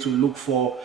to look for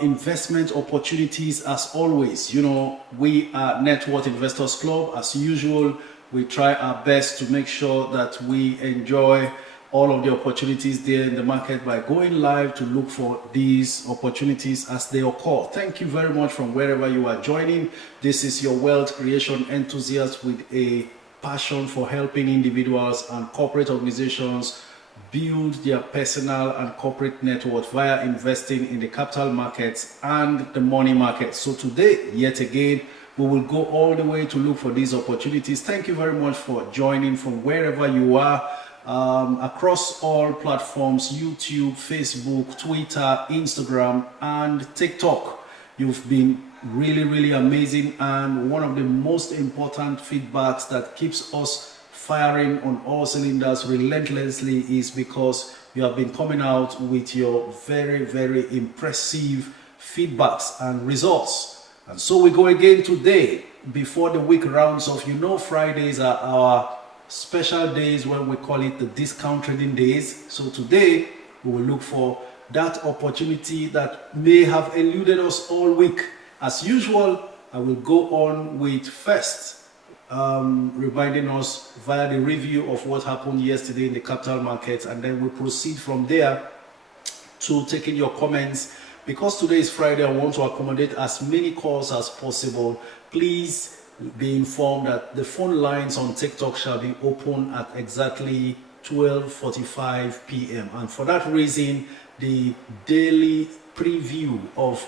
investment opportunities. As always, you know, we are Net Worth Investors Club. As usual, we try our best to make sure that we enjoy all of the opportunities there in the market by going live to look for these opportunities as they occur. Thank you very much from wherever you are joining. This is your wealth creation enthusiast with a passion for helping individuals and corporate organizations build their personal and corporate net worth via investing in the capital markets and the money market. So today, yet again, we will go all the way to look for these opportunities. Thank you very much for joining from wherever you are. Across all platforms, YouTube, Facebook, Twitter, Instagram, and TikTok. You've been really amazing, and one of the most important feedbacks that keeps us firing on all cylinders relentlessly is because you have been coming out with your very impressive feedbacks and results. And so we go again today before the week rounds off. You know, Fridays are our special days when we call it the discount trading days. So today we will look for that opportunity that may have eluded us all week. As usual, I will go on with first reminding us via the review of what happened yesterday in the capital markets, and then we proceed from there to taking your comments. Because today is Friday, I want to accommodate as many calls as possible. Please be informed that the phone lines on TikTok shall be open at exactly 12:45 p.m. and for that reason, the daily preview of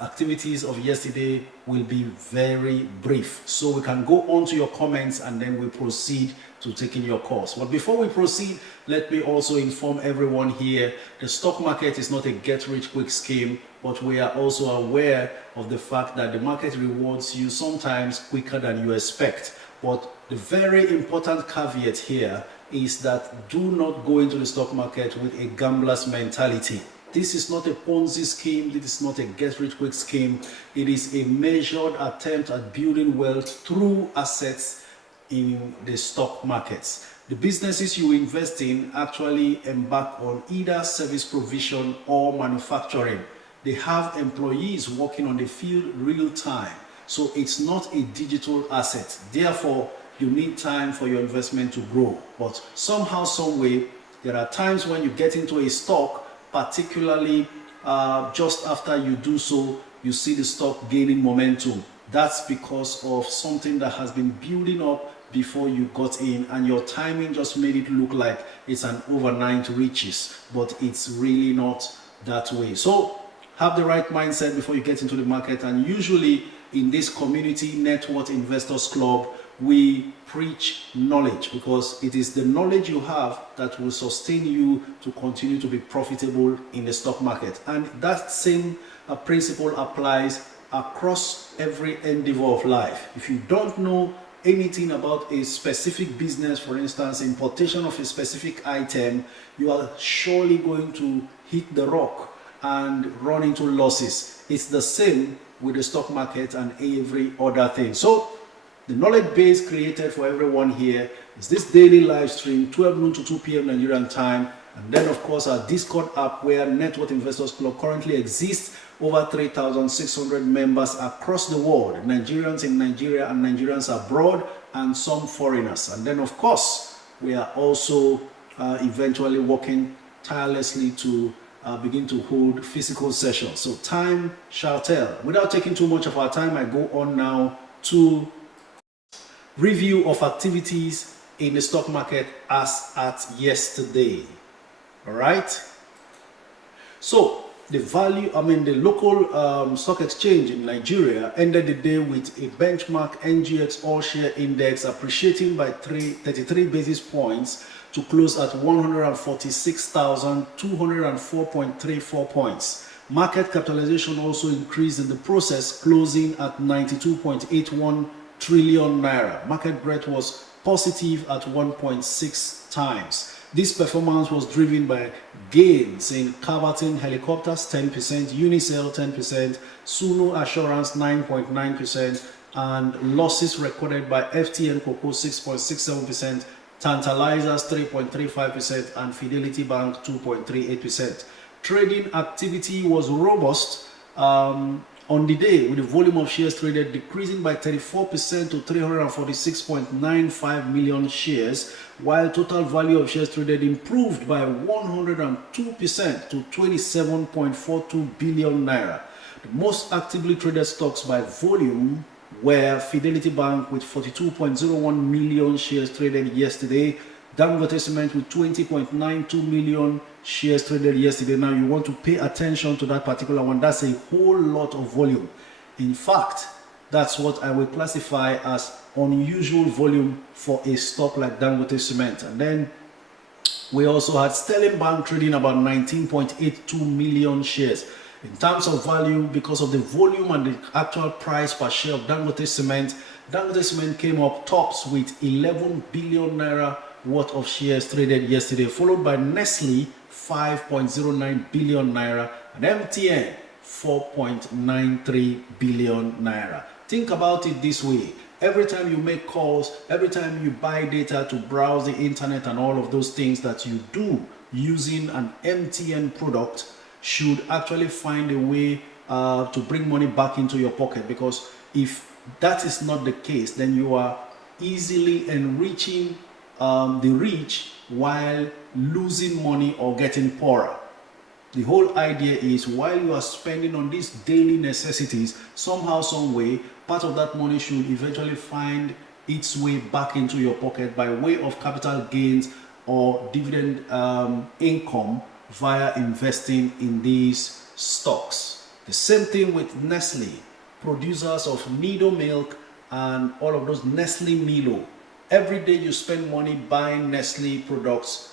activities of yesterday will be very brief, so we can go on to your comments and then we proceed to taking your calls. But before we proceed, let me also inform everyone here, the stock market is not a get-rich-quick scheme, but we are also aware of the fact that the market rewards you sometimes quicker than you expect. But the very important caveat here is that do not go into the stock market with a gambler's mentality. This is not a Ponzi scheme. This is not a get-rich-quick scheme. It is a measured attempt at building wealth through assets in the stock markets. The businesses you invest in actually embark on either service provision or manufacturing. They have employees working on the field real time. So it's not a digital asset. Therefore, you need time for your investment to grow. But somehow, some way, there are times when you get into a stock, particularly just after you do so, you see the stock gaining momentum. That's because of something that has been building up before you got in, and your timing just made it look like it's an overnight riches, but it's really not that way. So have the right mindset before you get into the market. And usually in this community Net Worth Investors Club, we preach knowledge, because it is the knowledge you have that will sustain you to continue to be profitable in the stock market. And that same principle applies across every endeavor of life. If you don't know anything about a specific business, for instance, importation of a specific item, you are surely going to hit the rock and run into losses. It's the same with the stock market and every other thing. So the knowledge base created for everyone here is this daily live stream, 12 noon to 2 p.m. Nigerian time. And then, of course, our Discord app, where Net Worth Investors Club currently exists. Over 3,600 members across the world, Nigerians in Nigeria and Nigerians abroad, and some foreigners. And then, of course, we are also eventually working tirelessly to begin to hold physical sessions. So time shall tell. Without taking too much of our time, I go on now to review of activities in the stock market as at yesterday. All right. So the local stock exchange in Nigeria ended the day with a benchmark NGX all share index appreciating by 33 basis points to close at 146,204.34 points. Market capitalization also increased in the process, closing at 92.81 trillion naira. Market breadth was positive at 1.6 times. This performance was driven by gains in Caverton Helicopters 10%, Unicell 10%, Suno Assurance 9.9%, and losses recorded by FTN Cocoa 6.67%, Tantalizers 3.35%, and Fidelity Bank 2.38%. Trading activity was robust on the day, with the volume of shares traded decreasing by 34% to 346.95 million shares, while total value of shares traded improved by 102% to 27.42 billion naira. The most actively traded stocks by volume were Fidelity Bank with 42.01 million shares traded yesterday, Dangote Cement with 20.92 million shares traded yesterday. Now you want to pay attention to that particular one. That's a whole lot of volume. In fact, that's what I will classify as unusual volume for a stock like Dangote Cement. And then we also had Sterling Bank trading about 19.82 million shares. In terms of value, because of the volume and the actual price per share of Dangote Cement came up tops with 11 billion naira worth of shares traded yesterday, followed by Nestle 5.09 billion naira and MTN 4.93 billion naira. Think about it this way: every time you make calls, every time you buy data to browse the internet and all of those things that you do using an MTN product should actually find a way to bring money back into your pocket, because if that is not the case, then you are easily enriching the rich while losing money or getting poorer. The whole idea is, while you are spending on these daily necessities, somehow, some way, part of that money should eventually find its way back into your pocket by way of capital gains or dividend income via investing in these stocks. The same thing with Nestle, producers of Nido milk and all of those Nestle Milo. Every day you spend money buying Nestle products,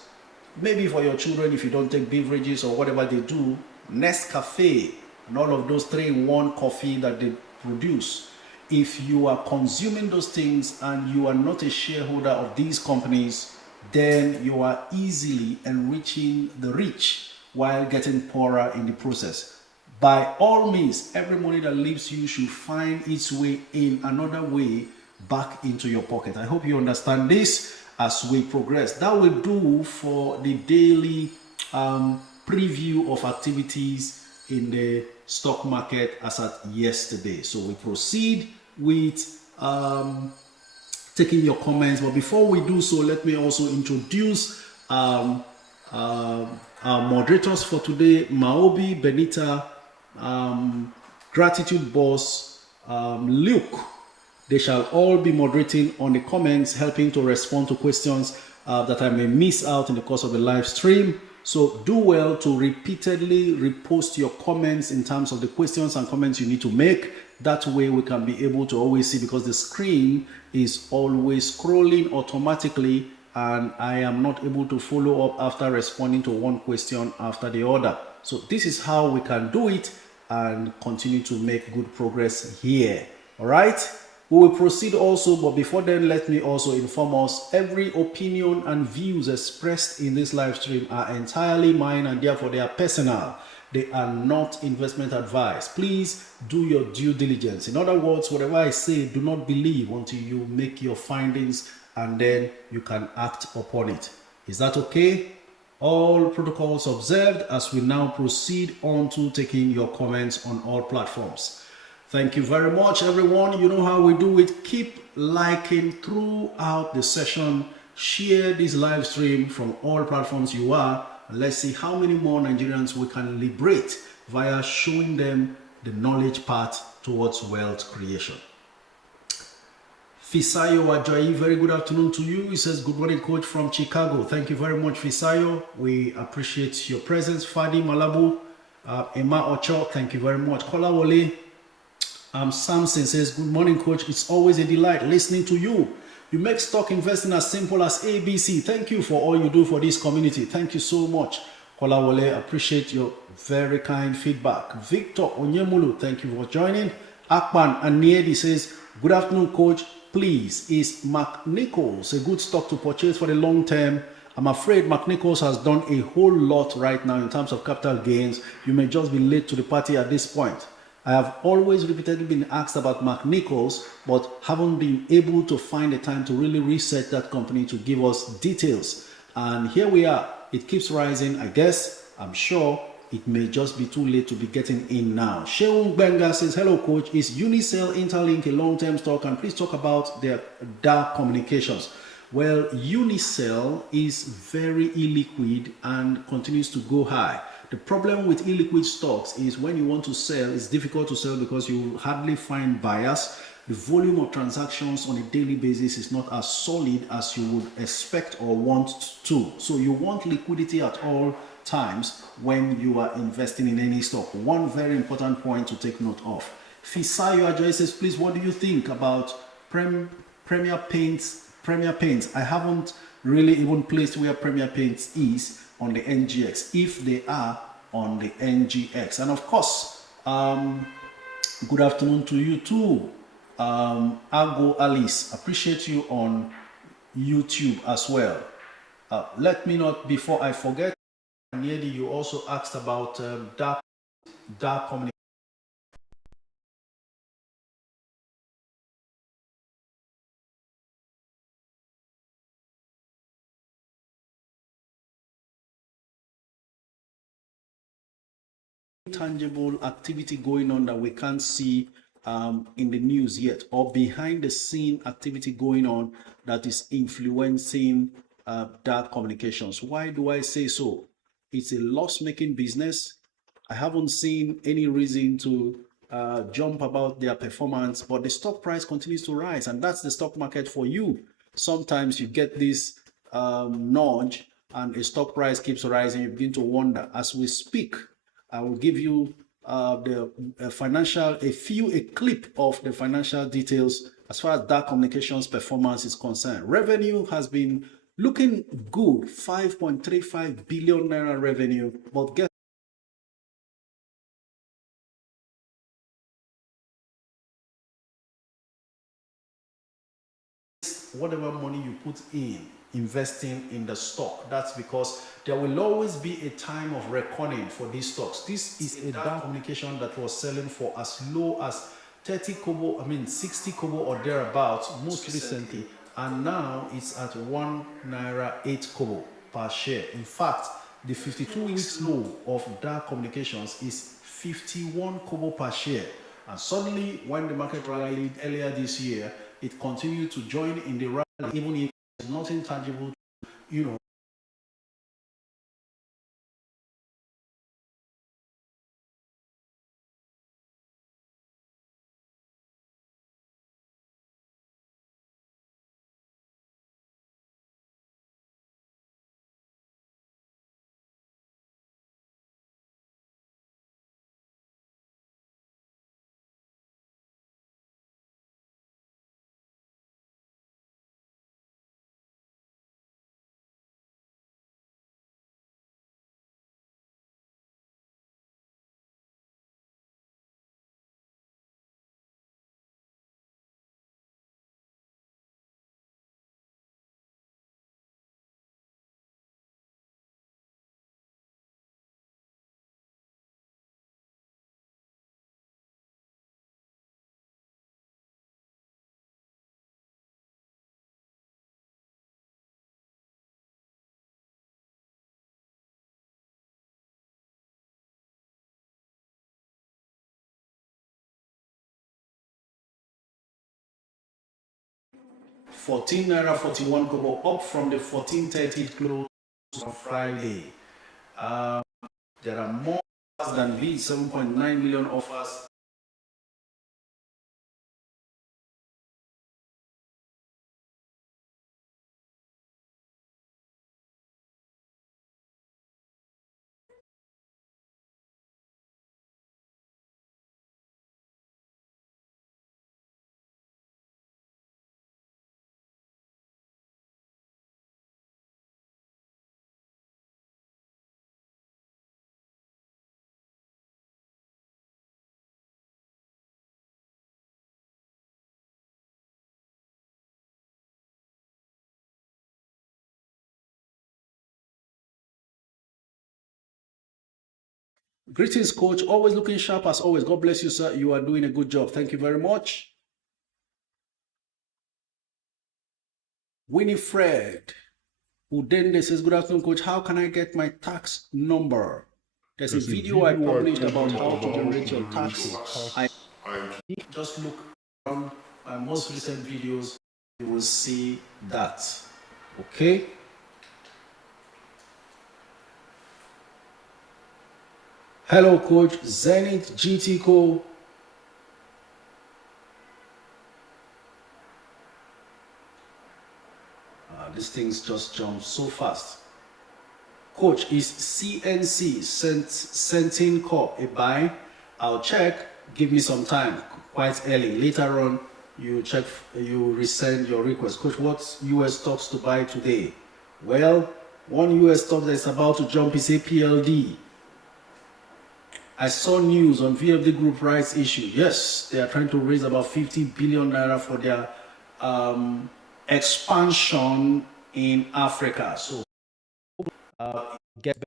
maybe for your children if you don't take beverages or whatever they do, Nescafe and all of those 3-in-1 coffee that they produce. If you are consuming those things and you are not a shareholder of these companies, then you are easily enriching the rich while getting poorer in the process. By all means, every money that leaves you should find its way in another way back into your pocket. I hope you understand this as we progress. That will do for the daily preview of activities in the stock market as at yesterday. So we proceed with taking your comments, but before we do so, let me also introduce our moderators for today: Maobi, Benita, Gratitude Boss, Luke. They shall all be moderating on the comments, helping to respond to questions that I may miss out in the course of the live stream. So do well to repeatedly repost your comments in terms of the questions and comments you need to make. That way we can be able to always see, because the screen is always scrolling automatically and I am not able to follow up after responding to one question after the other. So this is how we can do it and continue to make good progress here. All right. We will proceed also, but before then, let me also inform us, every opinion and views expressed in this live stream are entirely mine and therefore they are personal. They are not investment advice. Please do your due diligence. In other words, whatever I say, do not believe until you make your findings and then you can act upon it. Is that okay? All protocols observed as we now proceed on to taking your comments on all platforms. Thank you very much, everyone. You know how we do it. Keep liking throughout the session. Share this live stream from all platforms you are. Let's see how many more Nigerians we can liberate via showing them the knowledge path towards wealth creation. Fisayo Wajoyi, very good afternoon to you. He says, good morning, coach from Chicago. Thank you very much, Fisayo. We appreciate your presence. Fadi Malabu, Emma Ocho, thank you very much. Kola Wole, Samson says, good morning, coach. It's always a delight listening to you. You make stock investing as simple as ABC. Thank you for all you do for this community. Thank you so much. Kola Wole, appreciate your very kind feedback. Victor Onyemulu, thank you for joining. Akpan Aniedi says, good afternoon, coach. Please, is McNichols a good stock to purchase for the long term? I'm afraid McNichols has done a whole lot right now in terms of capital gains. You may just be late to the party at this point. I have always repeatedly been asked about McNichols, but haven't been able to find the time to really research that company to give us details. And here we are. It keeps rising, I guess. I'm sure it may just be too late to be getting in now. Sheung Benga says, hello coach, is Unicell Interlink a long-term stock? And please talk about their dark communications. Well, Unicell is very illiquid and continues to go high. The problem with illiquid stocks is when you want to sell, it's difficult to sell because you hardly find buyers. The volume of transactions on a daily basis is not as solid as you would expect or want to. So you want liquidity at all times when you are investing in any stock. One very important point to take note of. Fisayo Ajoy says, please, what do you think about Premier Paints? I haven't really even placed where Premier Paints is on the NGX, if they are on the NGX. And of course, good afternoon to you too. Ago Alice, appreciate you on YouTube as well. Let me not, before I forget, Niedi, you also asked about dark communication. Tangible activity going on that we can't see in the news yet, or behind the scene activity going on that is influencing dark communications. Why do I say so? It's a loss-making business. I haven't seen any reason to jump about their performance, but the stock price continues to rise, and that's the stock market for you. Sometimes you get this nudge and a stock price keeps rising, you begin to wonder. As we speak, I will give you a clip of the financial details as far as dark communications performance is concerned. Revenue has been looking good, 5.35 billion naira revenue, but guess whatever money you put in investing in the stock, that's because there will always be a time of reckoning for these stocks. This is a dark communication that was selling for as low as 30 kobo, 60 kobo or thereabouts most recently, and now it's at 1 naira 8 kobo per share. In fact, the 52 weeks low of dark communications is 51 kobo per share. And suddenly, when the market rallied earlier this year, it continued to join in the rally, even if there's nothing tangible, you know. $14.41 up from the 14.30 close on Friday. There are more than these 7.9 million offers. Greetings, coach. Always looking sharp as always. God bless you, sir. You are doing a good job. Thank you very much. Winifred Udende says, good afternoon, coach. How can I get my tax number? There's a video I published about how to generate your tax. Just look around my most recent videos, you will see that. Okay. Hello, Coach. Zenith GT Co. These things just jump so fast. Coach, is CNC Sentin Corp a buy? I'll check. Give me some time. Quite early. Later on, you check. You resend your request. Coach, what US stocks to buy today? Well, one US stock that's about to jump is APLD. I saw news on VFD Group rights issue. Yes, they are trying to raise about 50 billion naira for their expansion in Africa. So get back.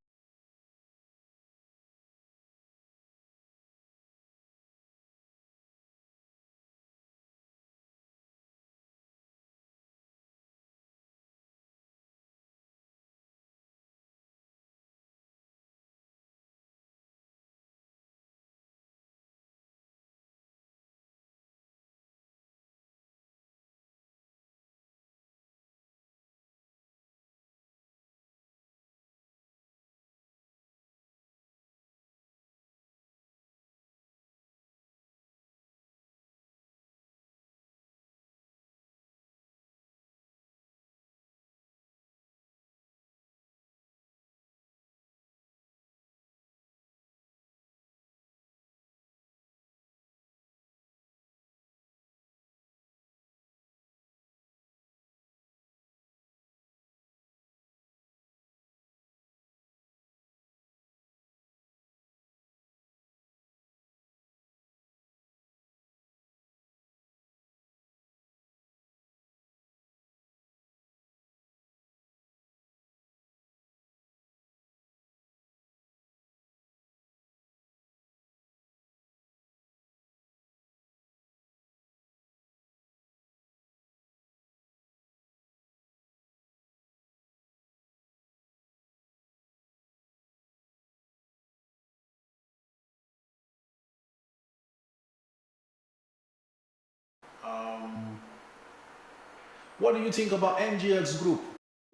What do you think about NGX Group?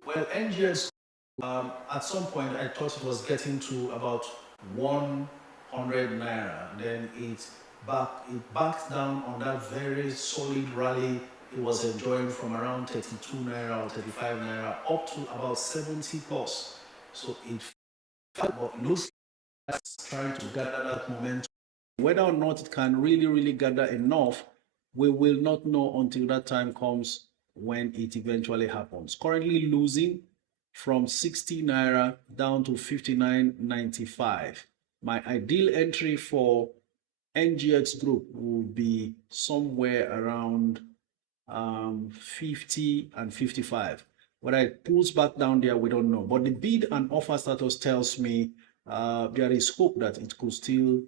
Well, NGX, at some point I thought it was getting to about 100 naira. Then it backed down on that very solid rally it was enjoying from around 32 naira or 35 naira up to about 70 plus. So it looks like it's trying to gather that momentum. Whether or not it can really gather enough, we will not know until that time comes when it eventually happens. Currently losing from 60 naira down to 59.95. My ideal entry for NGX Group would be somewhere around 50 and 55. Whether it pulls back down there, we don't know. But the bid and offer status tells me there is hope that it could still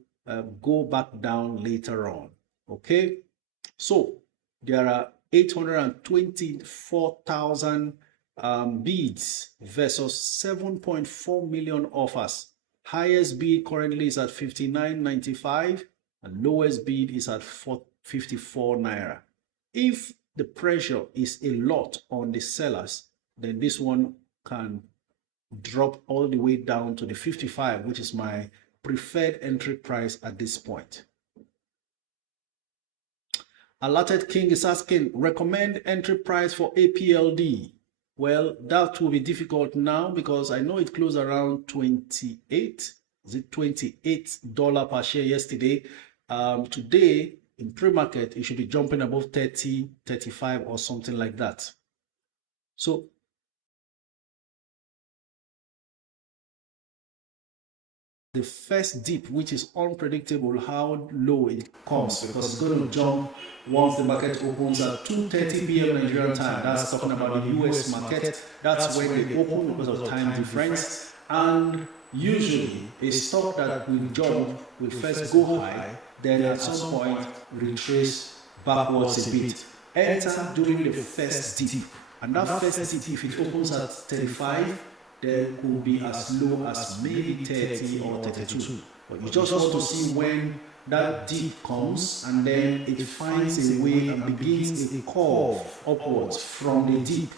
go back down later on. Okay, so there are 824,000 bids versus 7.4 million offers. Highest bid currently is at 59.95 and lowest bid is at 54 naira. If the pressure is a lot on the sellers, then this one can drop all the way down to the 55, which is my preferred entry price at this point. Allotted King is asking, recommend entry price for APLD. Well, that will be difficult now because I know it closed around 28. Is it $28 per share yesterday? Today in pre-market, it should be jumping above 30, 35 or something like that. So the first dip, which is unpredictable how low it comes, because it's going to jump once the market opens at 2:30 p.m. Nigerian time. That's talking about the US market. That's when they open because of time difference. And usually a stock that will jump will first go high, then at some point retrace backwards a bit. Enter during the first dip. And that first dip, if it opens at 35, there could be as low as maybe 30 or 32. But you just want to see when that dip comes and then it finds a way and begins a curve upwards from the dip.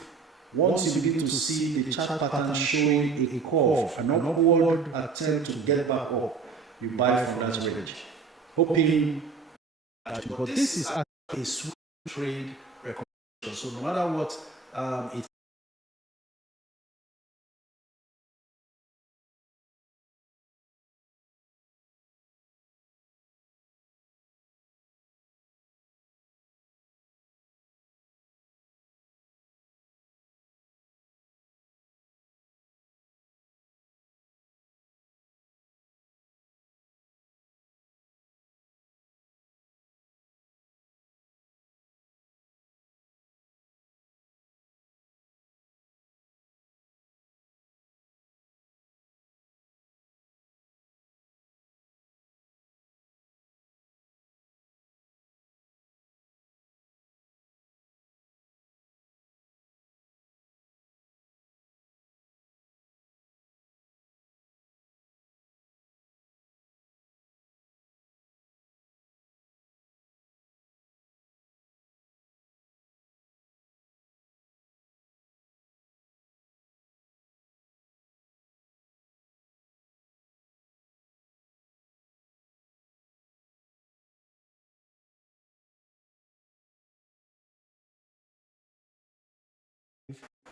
Once you begin to see the chart pattern showing a curve, an upward attempt to get back up, you buy from that range. Hoping that, but this is actually a swing trade recommendation. So no matter what it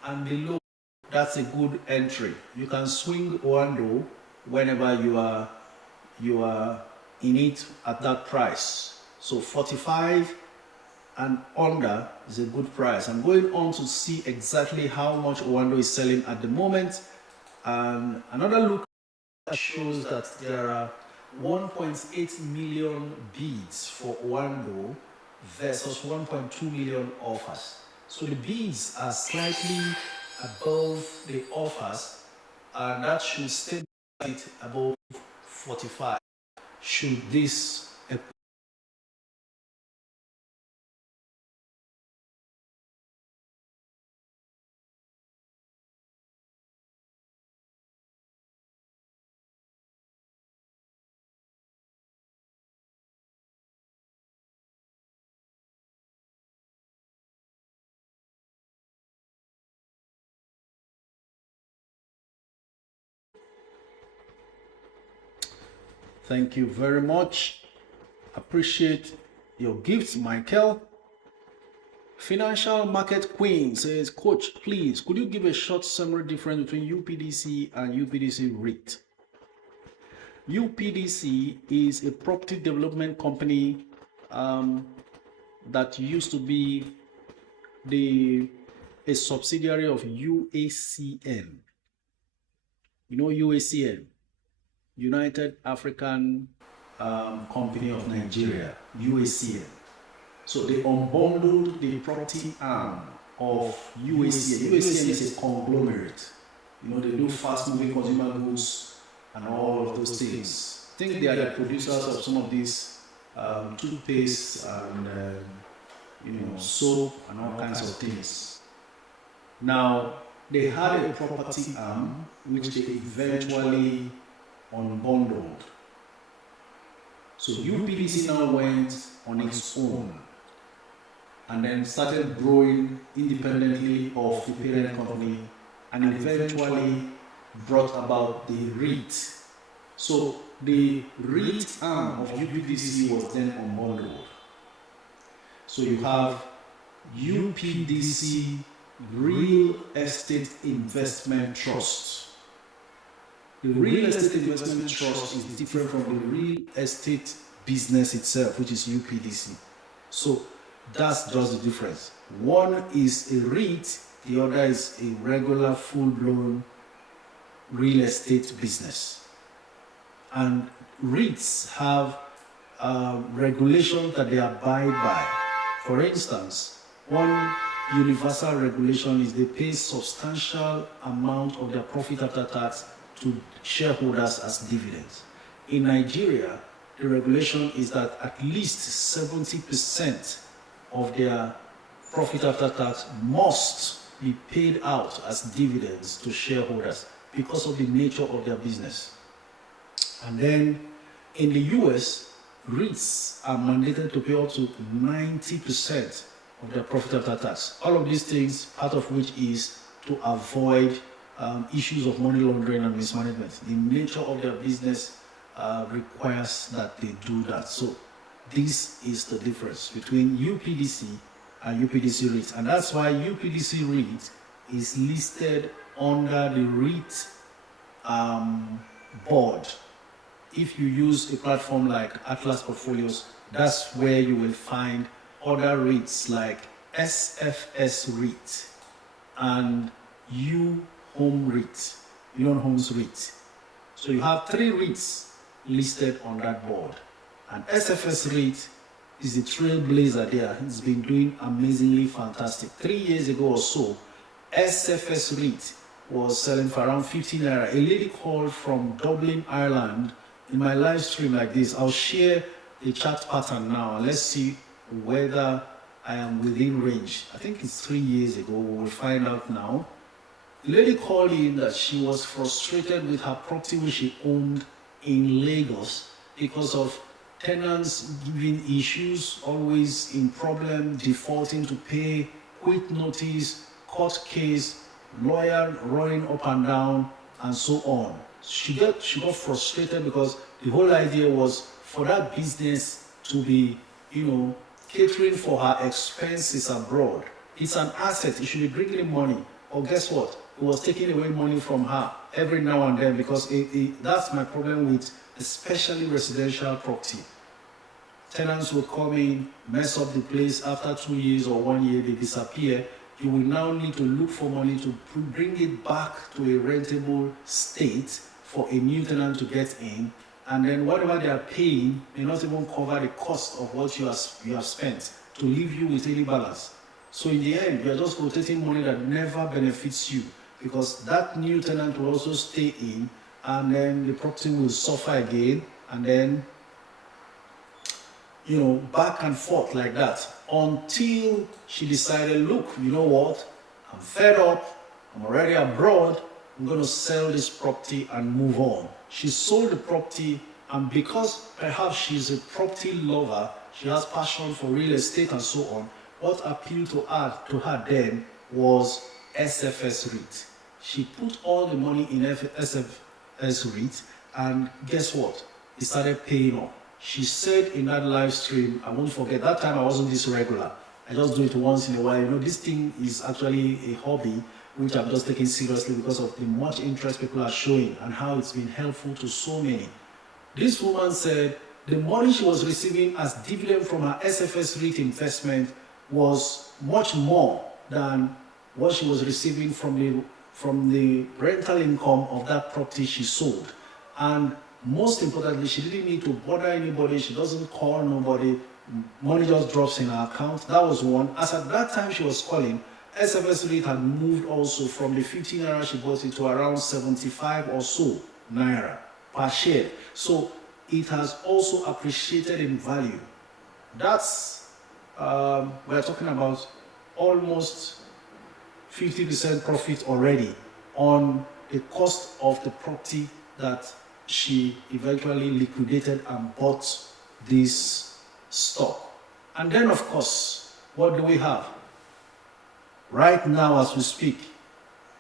and below, that's a good entry. You can swing Oando whenever you are in it at that price. So 45 and under is a good price. I'm going on to see exactly how much Oando is selling at the moment. And another look shows that there are 1.8 million bids for Oando versus 1.2 million offers. So the bids are slightly above the offers, and that should stay above 45. Should this Thank you very much. Appreciate your gifts, Michael. Financial Market Queen says, Coach, please, could you give a short summary difference between UPDC and UPDC REIT? UPDC is a property development company that used to be a subsidiary of UACN. You know UACN? United African Company of Nigeria, UACN. So they unbundled the property arm of UACN. UACN is a conglomerate. You know, they do fast-moving consumer goods and all of those things. I think they are the producers of some of these toothpaste and soap and all kinds of things. Now, they had a property arm which they eventually unbundled. So UPDC now went on its own and then started growing independently of the parent company and eventually brought about the REIT. So the REIT arm of UPDC was then unbundled. So you have UPDC Real Estate Investment Trust. The Real Estate Investment Trust is different from the real estate business itself, which is UPDC. So that's just the difference. One is a REIT, the other is a regular full-blown real estate business. And REITs have regulations that they abide by. For instance, one universal regulation is they pay substantial amount of their profit after tax to shareholders as dividends. In Nigeria, the regulation is that at least 70% of their profit after tax must be paid out as dividends to shareholders. because of the nature of their business. And then in the US, REITs are mandated to pay up to 90% of their profit after tax. All of these things, part of which is to avoid issues of money laundering and mismanagement. The nature of their business requires that they do that. So this is the difference between UPDC and UPDC REIT. And that's why UPDC REIT is listed under the REIT board. If you use a platform like Atlas Portfolios, that's where you will find other REITs like SFS REIT and U Home REIT, Union Homes REIT. So you have 3 REITs listed on that board. And SFS REIT is the trailblazer there. It's been doing amazingly fantastic. 3 years ago or so, SFS REIT was selling for around 15 naira. A lady called from Dublin, Ireland, in my live stream like this. I'll share the chart pattern now. Let's see whether I am within range. I think it's 3 years ago. We will find out now. The lady called in that she was frustrated with her property which she owned in Lagos because of tenants giving issues, always in problem, defaulting to pay, quit notice, court case, lawyer running up and down, and so on. She got frustrated because the whole idea was for that business to be, catering for her expenses abroad. It's an asset. It should be bringing in money. Or guess what? It was taking away money from her every now and then, because that's my problem with especially residential property. Tenants will come in, mess up the place. After 2 years or 1 year, they disappear. You will now need to look for money to bring it back to a rentable state for a new tenant to get in. And then whatever they are paying may not even cover the cost of what you have spent to leave you with any balance. So in the end, you are just rotating money that never benefits you, because that new tenant will also stay in, and then the property will suffer again, and then back and forth like that, until she decided, look, you know what, I'm fed up, I'm already abroad, I'm going to sell this property and move on. She sold the property, and because perhaps she's a property lover, she has passion for real estate and so on, what appealed to her then was SFS REIT. She put all the money in SFS REIT, and guess what? It started paying off. She said in that live stream, I won't forget, that time I wasn't this regular. I just do it once in a while. This thing is actually a hobby which I'm just taking seriously because of the much interest people are showing and how it's been helpful to so many. This woman said the money she was receiving as dividend from her SFS REIT investment was much more than what she was receiving from the rental income of that property she sold. And most importantly, she didn't need to bother anybody. She doesn't call nobody. Money just drops in her account. That was one. As at that time she was calling, SFS REIT had moved also from the 15 naira she bought it to around 75 or so naira per share. So it has also appreciated in value. That's, we're talking about almost 50% profit already on the cost of the property that she eventually liquidated and bought this stock. And then, of course, what do we have? Right now, as we speak,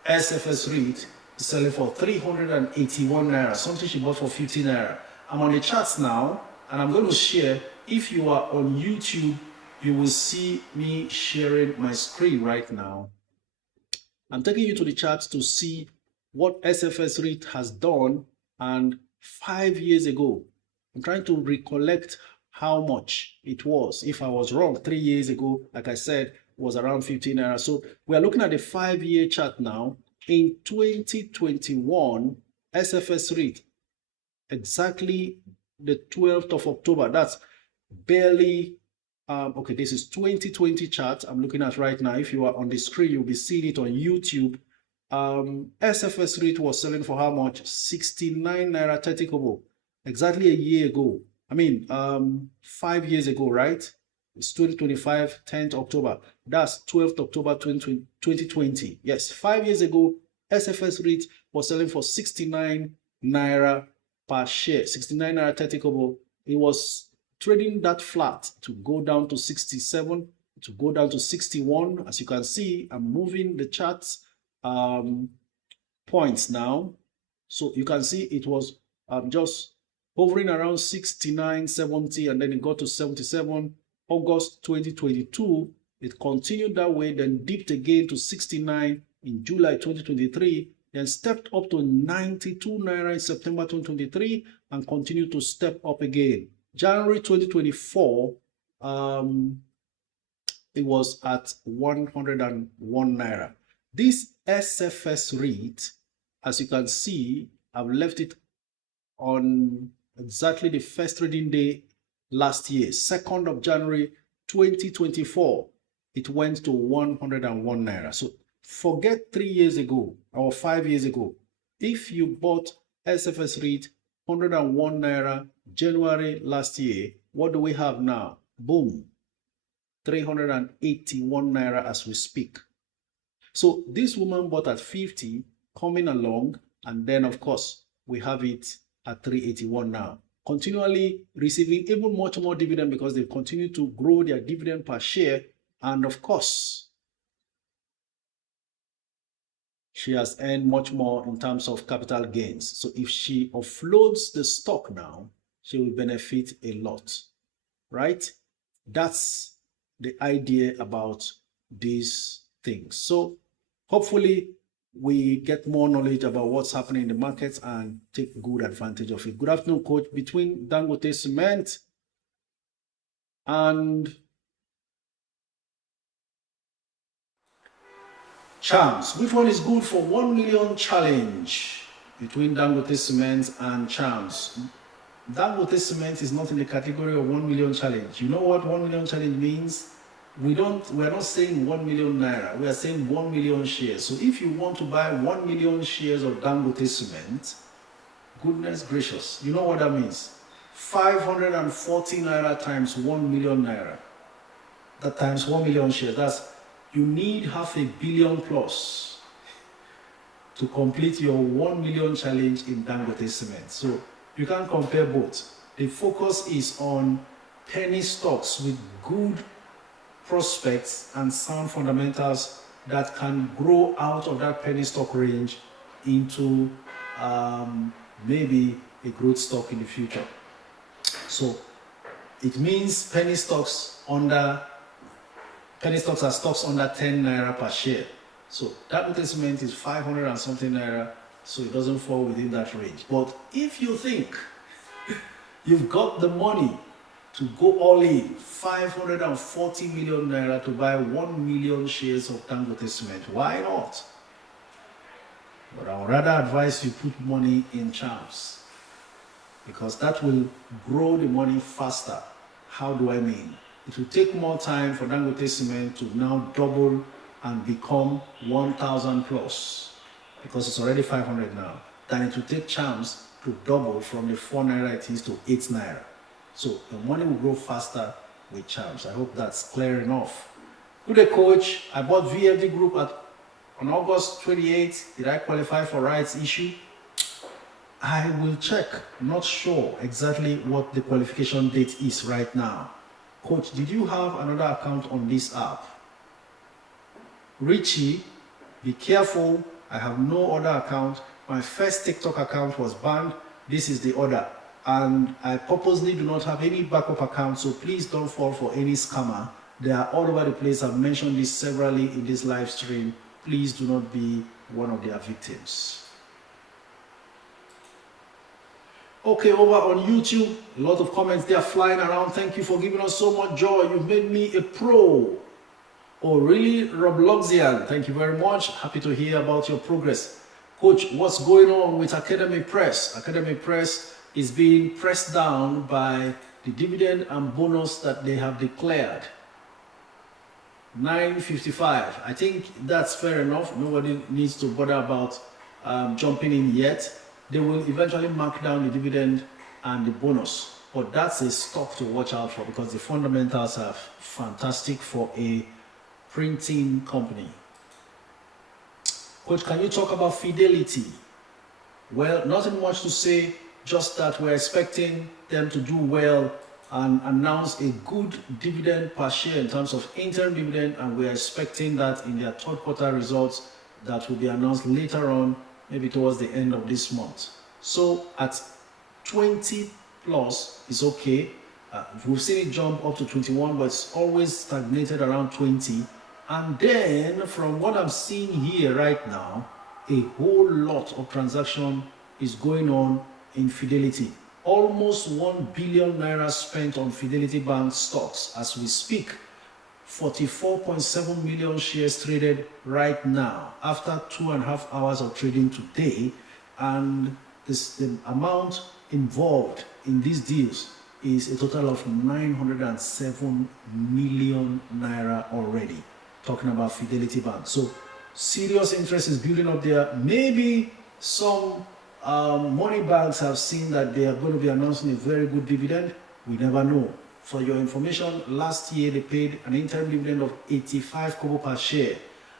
SFS REIT is selling for 381 naira, something she bought for 50 naira. I'm on the charts now, and I'm going to share. If you are on YouTube, you will see me sharing my screen right now. I'm taking you to the charts to see what SFS REIT has done. And 5 years ago, I'm trying to recollect how much it was. If I was wrong, 3 years ago, like I said, it was around 15 naira. So we are looking at the 5-year chart now. In 2021, SFS REIT, exactly the 12th of October, that's barely, okay, this is 2020 chart I'm looking at right now. If you are on the screen, you'll be seeing it on YouTube. SFS REIT was selling for how much? 69 naira 30 kobo. Exactly a year ago. 5 years ago, right? It's 2025, 10th October. That's 12th October 2020. Yes, 5 years ago, SFS REIT was selling for 69 naira per share, 69 naira 30 kobo. It was trading that flat to go down to 67, to go down to 61. As you can see, I'm moving the charts points now. So you can see it was just hovering around 69, 70, and then it got to 77. August 2022, it continued that way, then dipped again to 69 in July 2023, then stepped up to 92 naira in September 2023, and continued to step up again. January 2024, it was at 101 naira. This SFS REIT, as you can see, I've left it on exactly the first trading day last year, 2nd of January 2024. It went to 101 naira. So forget 3 years ago or 5 years ago. If you bought SFS REIT 101 naira January last year, what do we have now? Boom, 381 naira as we speak. So this woman bought at 50, coming along, and then of course we have it at 381 now, continually receiving even much more dividend because they've continued to grow their dividend per share. And of course, she has earned much more in terms of capital gains. So if she offloads the stock now, she will benefit a lot, right? That's the idea about these things. So hopefully we get more knowledge about what's happening in the markets and take good advantage of it. Good afternoon, coach. Between Dangote Cement and Charms, which one is good for 1 million challenge? Between Dangote Cement and Charms. Dangote Cement is not in the category of 1 million challenge. You know what 1 million challenge means? We are not saying 1 million naira. We are saying 1 million shares. So if you want to buy 1 million shares of Dangote Cement, goodness gracious, you know what that means? 540 naira times 1 million naira. That times 1 million shares. That's, you need 500 million plus to complete your 1 million challenge in Dangote Cement. So you can compare both. The focus is on penny stocks with good prospects and sound fundamentals that can grow out of that penny stock range into maybe a growth stock in the future. So it means penny stocks are stocks under 10 naira per share. So that investment is 500 and something naira, so it doesn't fall within that range. But if you think you've got the money to go all in, 540 million naira to buy 1 million shares of Dangote Cement, why not? But I would rather advise you put money in Charms, because that will grow the money faster. How do I mean? It will take more time for Dangote Cement to now double and become 1,000 plus, because it's already 500 now, than it will take Charms to double from the 4 naira it is to 8 naira. So the money will grow faster with Charms. I hope that's clear enough. Good day, coach. I bought VFD Group on August 28th. Did I qualify for rights issue? I will check. Not sure exactly what the qualification date is right now. Coach, did you have another account on this app? Richie, be careful. I have no other account. My first TikTok account was banned. This is the other. And I purposely do not have any backup account, so please don't fall for any scammer. They are all over the place. I've mentioned this severally in this live stream. Please do not be one of their victims. Okay, over on YouTube, a lot of comments there flying around. Thank you for giving us so much joy. You've made me a pro. Oh, really, Robloxian? Thank you very much. Happy to hear about your progress. Coach, what's going on with Academy Press? Academy Press is being pressed down by the dividend and bonus that they have declared. 9.55. I think that's fair enough. Nobody needs to bother about jumping in yet. They will eventually mark down the dividend and the bonus, but that's a stock to watch out for because the fundamentals are fantastic for a printing company. Coach, can you talk about Fidelity? Well, nothing much to say, just that we're expecting them to do well and announce a good dividend per share in terms of interim dividend, and we're expecting that in their third quarter results that will be announced later on, maybe towards the end of this month. So at 20 plus is okay. We've seen it jump up to 21, but it's always stagnated around 20. And then from what I'm seeing here right now, a whole lot of transaction is going on in Fidelity. Almost 1 billion naira spent on Fidelity Bank stocks as we speak. 44.7 million shares traded right now after 2.5 hours of trading today, and the amount involved in these deals is a total of 907 million naira already. Talking about Fidelity Bank. So serious interest is building up there. Maybe some money banks have seen that they are going to be announcing a very good dividend. We never know. For your information, last year they paid an interim dividend of 85 kobo per share.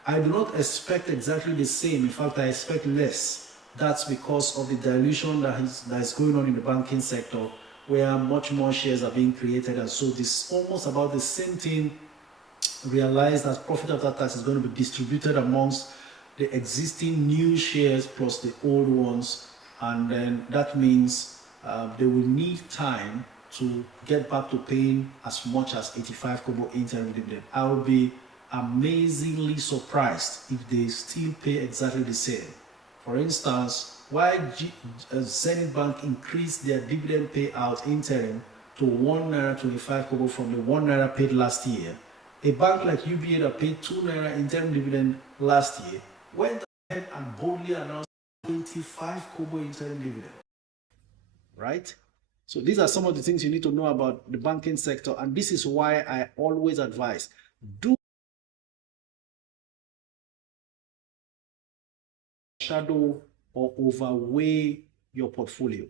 I do not expect exactly the same. In fact, I expect less. That's because of the dilution that is going on in the banking sector, where much more shares are being created, and so this almost about the same thing. Realize that profit after tax is going to be distributed amongst the existing new shares plus the old ones, and then that means they will need time to get back to paying as much as 85 kobo interim dividend. I will be amazingly surprised if they still pay exactly the same. For instance, why Zenith Bank increased their dividend payout interim to 1 naira 25 kobo from the 1 naira paid last year. A bank like UBA that paid 2 naira interim dividend last year went ahead and boldly announced 25 kobo interim dividend. Right? So these are some of the things you need to know about the banking sector, and this is why I always advise, do shadow or overweigh your portfolio,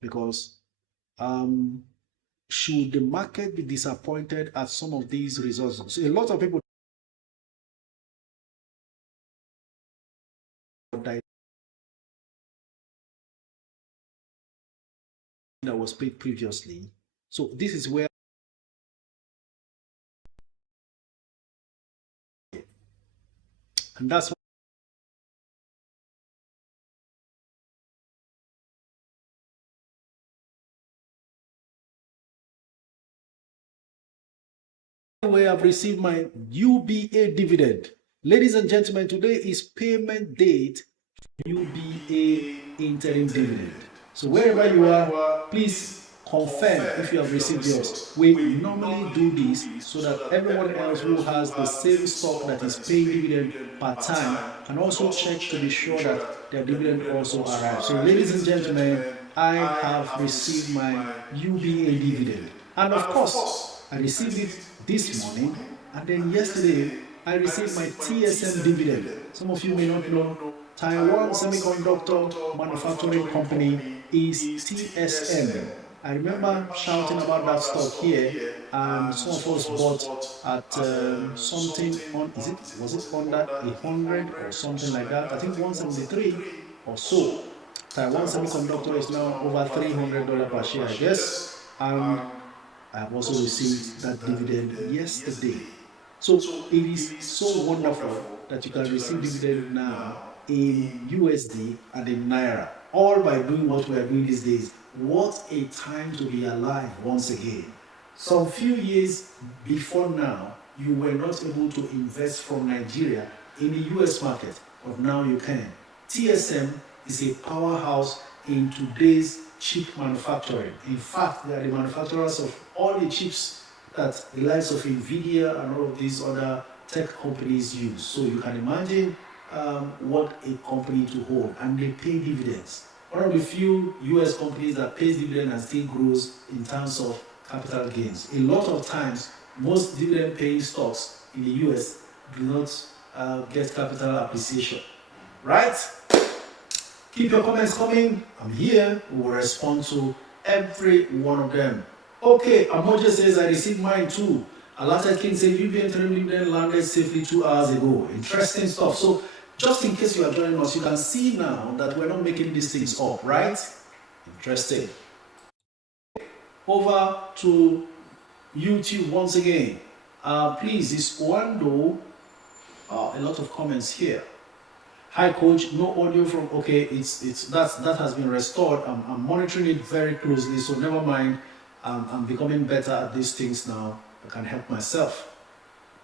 because should the market be disappointed at some of these results? So a lot of people that was paid previously. So this is where, and that's where I've received my UBA dividend. Ladies and gentlemen, today is payment date for UBA interim dividend. So wherever you are, please confirm if you have received yours. We normally do this so that everyone else who has the same stock that is paying dividend per time can also check to be sure that their dividend also arrives. So ladies and gentlemen, I have received my UBA dividend. And of course, I received it this morning, and then yesterday I received my TSM dividend. Some of you may not know, Taiwan Semiconductor Manufacturing Company is TSM. I remember shouting about that stock here, and some of us bought at something on, was it under 100 or something like that? I think 173 or so. Taiwan Semiconductor is now over $300 per share, I guess, and I have also received that dividend yesterday. So it is so wonderful that you can receive dividend now in USD and in Naira, all by doing what we are doing these days. What a time to be alive once again. Some few years before now, you were not able to invest from Nigeria in the US market, but now you can. TSM is a powerhouse in today's chip manufacturing. In fact, they are the manufacturers of all the chips that the likes of Nvidia and all of these other tech companies use. So you can imagine what a company to hold, and they pay dividends. One of the few US companies that pays dividend and still grows in terms of capital gains. A lot of times, most dividend paying stocks in the US do not get capital appreciation. Right? Keep your comments coming. I'm here. We will respond to every one of them. Okay, Amoja says I received mine too. Alata King says UBA interim dividend landed safely 2 hours ago. Interesting stuff. So Just in case you are joining us, you can see now that we're not making these things up, right? Interesting. Over to YouTube once again. Please, it's Wando. A lot of comments here. Hi coach, no audio from, okay, that has been restored. I'm monitoring it very closely, so never mind. I'm becoming better at these things now. I can help myself.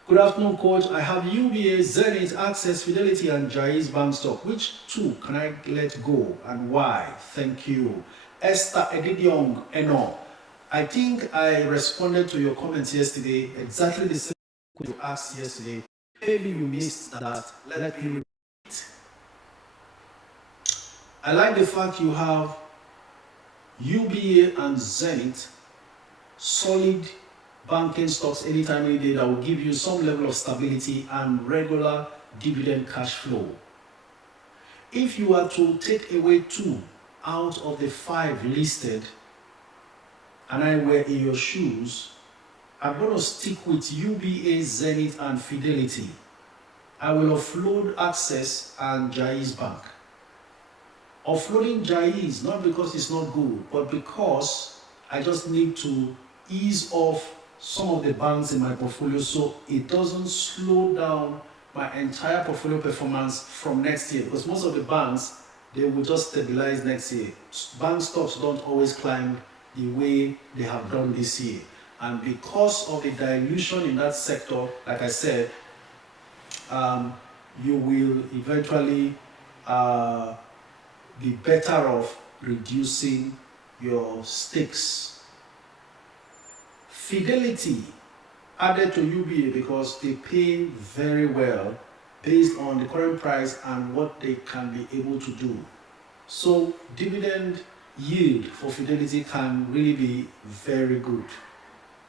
Good afternoon, coach. I have UBA, Zenith, Access, Fidelity, and Jai's bank stock. Which two can I let go and why? Thank you. Esther Edidiong Eno. I think I responded to your comments yesterday, exactly the same you asked yesterday. Maybe you missed that. Let me repeat. I like the fact you have UBA and Zenith, solid banking stocks anytime, any day, that will give you some level of stability and regular dividend cash flow. If you are to take away 2 out of the 5 listed, and I were in your shoes, I'm going to stick with UBA, Zenith, and Fidelity. I will offload Access and Jai's Bank. Offloading Jai's, not because it's not good, but because I just need to ease off some of the banks in my portfolio so it doesn't slow down my entire portfolio performance from next year. Because most of the banks, they will just stabilize next year. Bank stocks don't always climb the way they have done this year. And because of the dilution in that sector, like I said, you will eventually be better off reducing your stakes. Fidelity added to UBA because they pay very well based on the current price and what they can be able to do. So dividend yield for Fidelity can really be very good.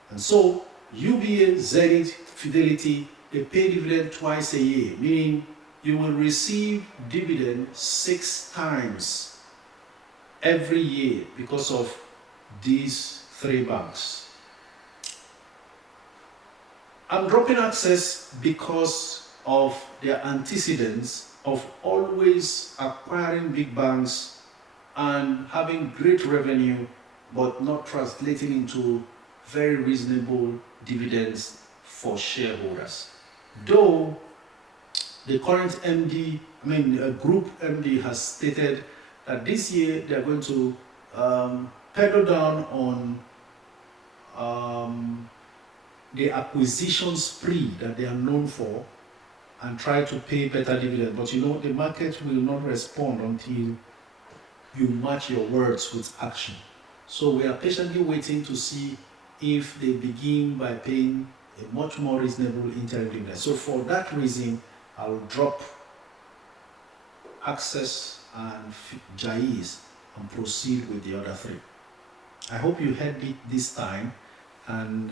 And so UBA, Zenith, Fidelity, they pay dividend twice a year, meaning you will receive dividend 6 times every year because of these 3 banks. I'm dropping Access because of their antecedents of always acquiring big banks and having great revenue, but not translating into very reasonable dividends for shareholders. Though the current MD, group MD has stated that this year they're going to pedal down on the acquisition spree that they are known for and try to pay better dividend. But you know, the market will not respond until you match your words with action. So we are patiently waiting to see if they begin by paying a much more reasonable interim dividend. So for that reason, I will drop Access and Jai's and proceed with the other 3. I hope you heard it this time and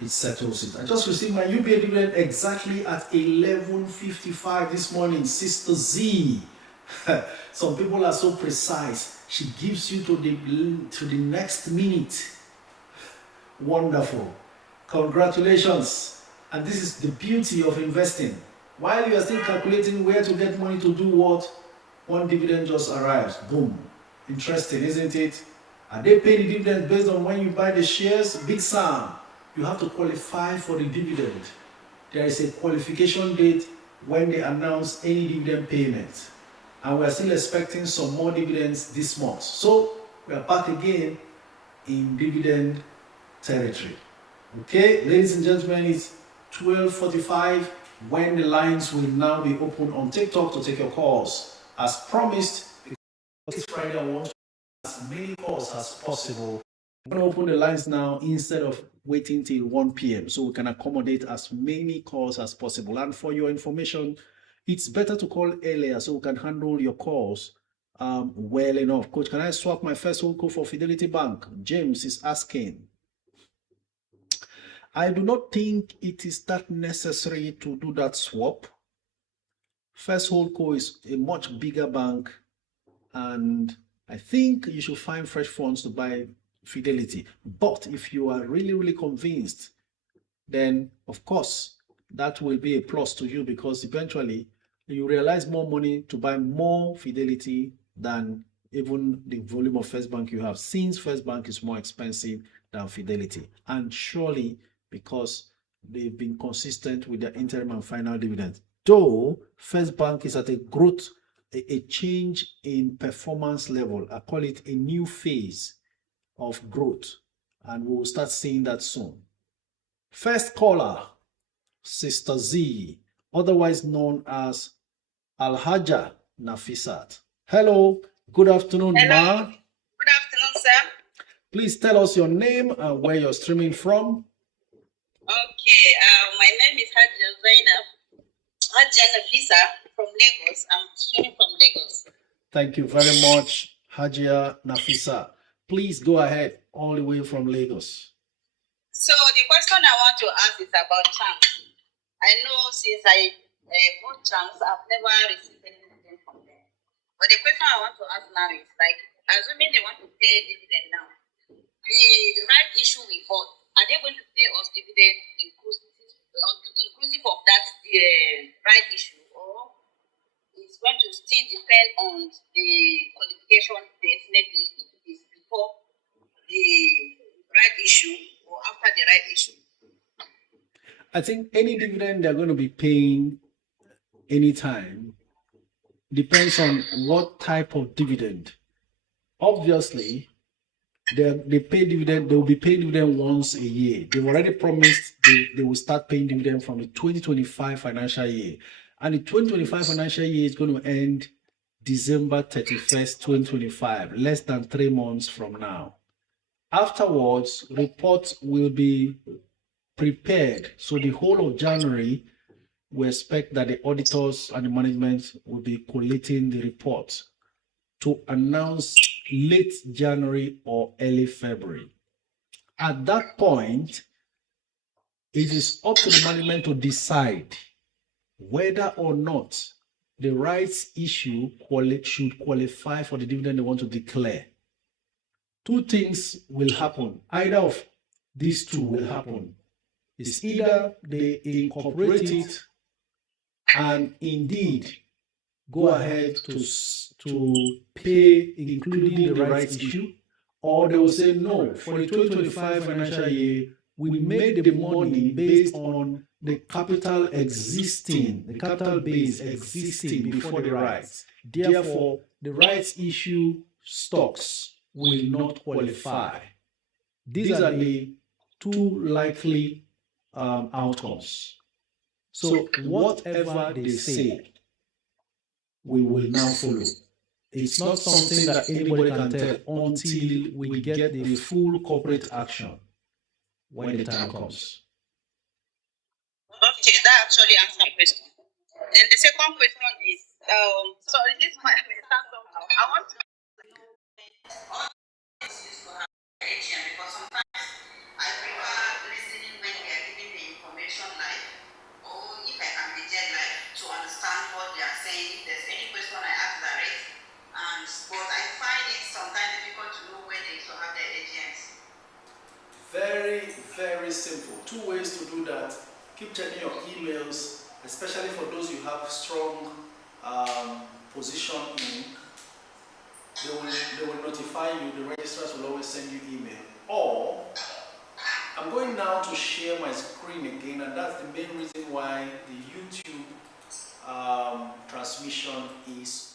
it settles it. I just received my UBA dividend exactly at 11:55 this morning, Sister Z. Some people are so precise. She gives you to the next minute. Wonderful. Congratulations. And this is the beauty of investing. While you are still calculating where to get money to do what, one dividend just arrives. Boom. Interesting, isn't it? And they pay the dividend based on when you buy the shares. Big Sam. You have to qualify for the dividend. There is a qualification date when they announce any dividend payment. And we are still expecting some more dividends this month. So we are back again in dividend territory. Okay, ladies and gentlemen, it's 12:45 when the lines will now be open on TikTok to take your calls. As promised, because it's Friday, I want as many calls as possible. I'm going to open the lines now instead of waiting till 1 p.m. so we can accommodate as many calls as possible. And for your information, it's better to call earlier so we can handle your calls well enough. Coach, can I swap my first hold code for Fidelity Bank? James is asking. I do not think it is that necessary to do that swap. First hold code is a much bigger bank, and I think you should find fresh funds to buy Fidelity. But if you are really convinced, then of course that will be a plus to you, because eventually you realize more money to buy more Fidelity than even the volume of First Bank you have, since First Bank is more expensive than Fidelity. And surely because they've been consistent with their interim and final dividends. Though First Bank is at a growth, a change in performance level. I call it a new phase of growth. And we will start seeing that soon. First caller, Sister Z, otherwise known as Alhaja Nafisat. Hello, good afternoon, Hello. Ma. Good afternoon, sir. Please tell us your name and where you're streaming from. Okay, my name is Hajia Nafisa from Lagos. I'm streaming from Lagos. Thank you very much, Hajia Nafisa. Please go ahead, all the way from Lagos. So the question I want to ask is about chance. I know since I bought chance, I've never received anything from them. But the question I want to ask now is like, assuming they want to pay dividend now, the right issue we bought, are they going to pay us dividend inclusive of that right issue, or it's going to still depend on the qualification date, maybe it is before the right issue or after the right issue? I think any dividend they're going to be paying anytime depends on what type of dividend. Obviously, they pay dividend, they will be paying dividend once a year. They've already promised they will start paying dividend from the 2025 financial year. And the 2025 financial year is going to end December 31st, 2025, less than 3 months from now. Afterwards, reports will be prepared. So the whole of January, we expect that the auditors and the management will be collating the reports to announce late January or early February. At that point, it is up to the management to decide whether or not the rights issue should qualify for the dividend they want to declare. Two things will happen. Either of these two will happen. It's either they incorporate it and indeed go ahead to pay including the rights issue, or they will say no, for the 2025 financial year, we made the money based on the capital existing, the capital base existing before the rights. Therefore, the rights issue stocks will not qualify. These are the two likely outcomes. So whatever they say, we will now follow. It's not something that anybody can tell until we get the full corporate action when the time comes. Okay, that actually answers my question. And the second question is, sorry, this might understand somehow. I want to know all this used to have AGM, because sometimes I prefer listening when they are giving the information live, or if I can be there live to understand what they are saying. If there's any question I ask direct, but I find it sometimes difficult to know when they used to have their AGMs. Very, very simple. Two ways to do that. Keep checking your emails, especially for those you have strong position in. They will notify you. The registrars will always send you email. Or I'm going now to share my screen again, and that's the main reason why the YouTube transmission is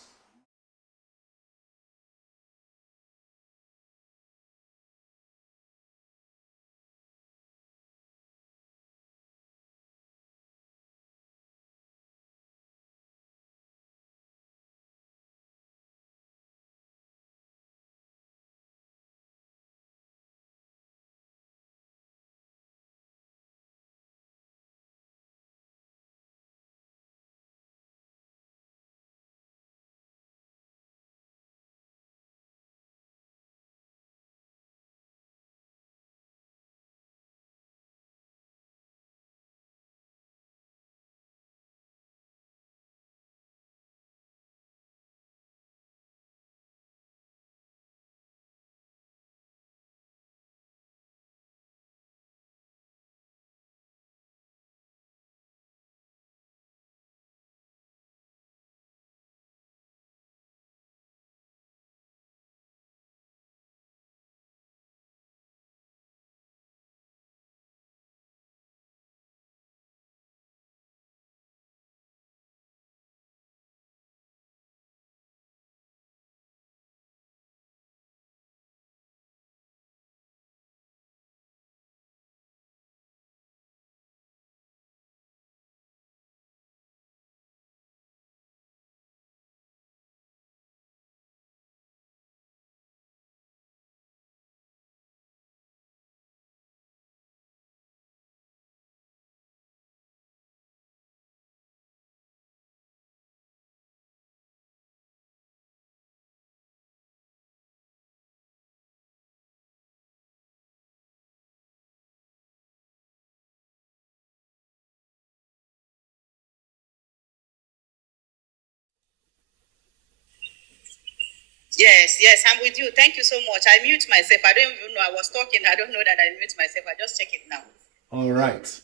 Yes, I'm with you. Thank you so much. I mute myself. I don't even know. I was talking. I don't know that I mute myself. I just check it now. All right.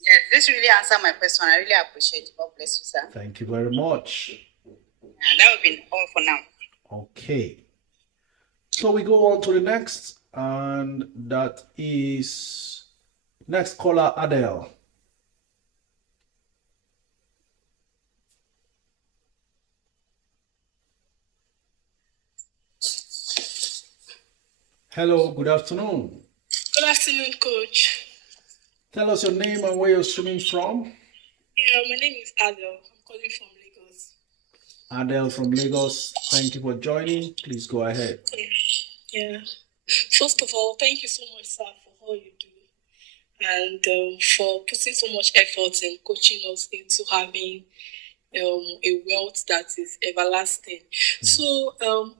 Yes, this really answered my question. I really appreciate it. God bless you, sir. Thank you very much. Yeah, that would be all for now. Okay. So we go on to the next, and that is next caller, Adele. Hello, good afternoon. Good afternoon, Coach. Tell us your name and where you're streaming from. Yeah, my name is Adele. I'm calling from Lagos. Adele from Lagos, thank you for joining. Please go ahead. Yeah. First of all, thank you so much, sir, for all you do and for putting so much effort in coaching us into having a wealth that is everlasting. So,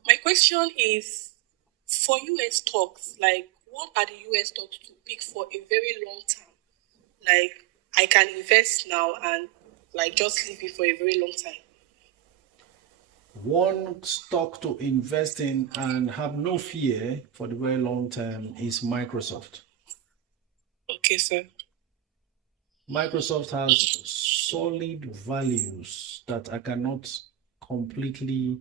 my question is for US stocks, like, what are the US stocks to pick for a very long time? Like, I can invest now and like just leave it for a very long time. One stock to invest in and have no fear for the very long term is Microsoft. Okay, sir. Microsoft has solid values that I cannot completely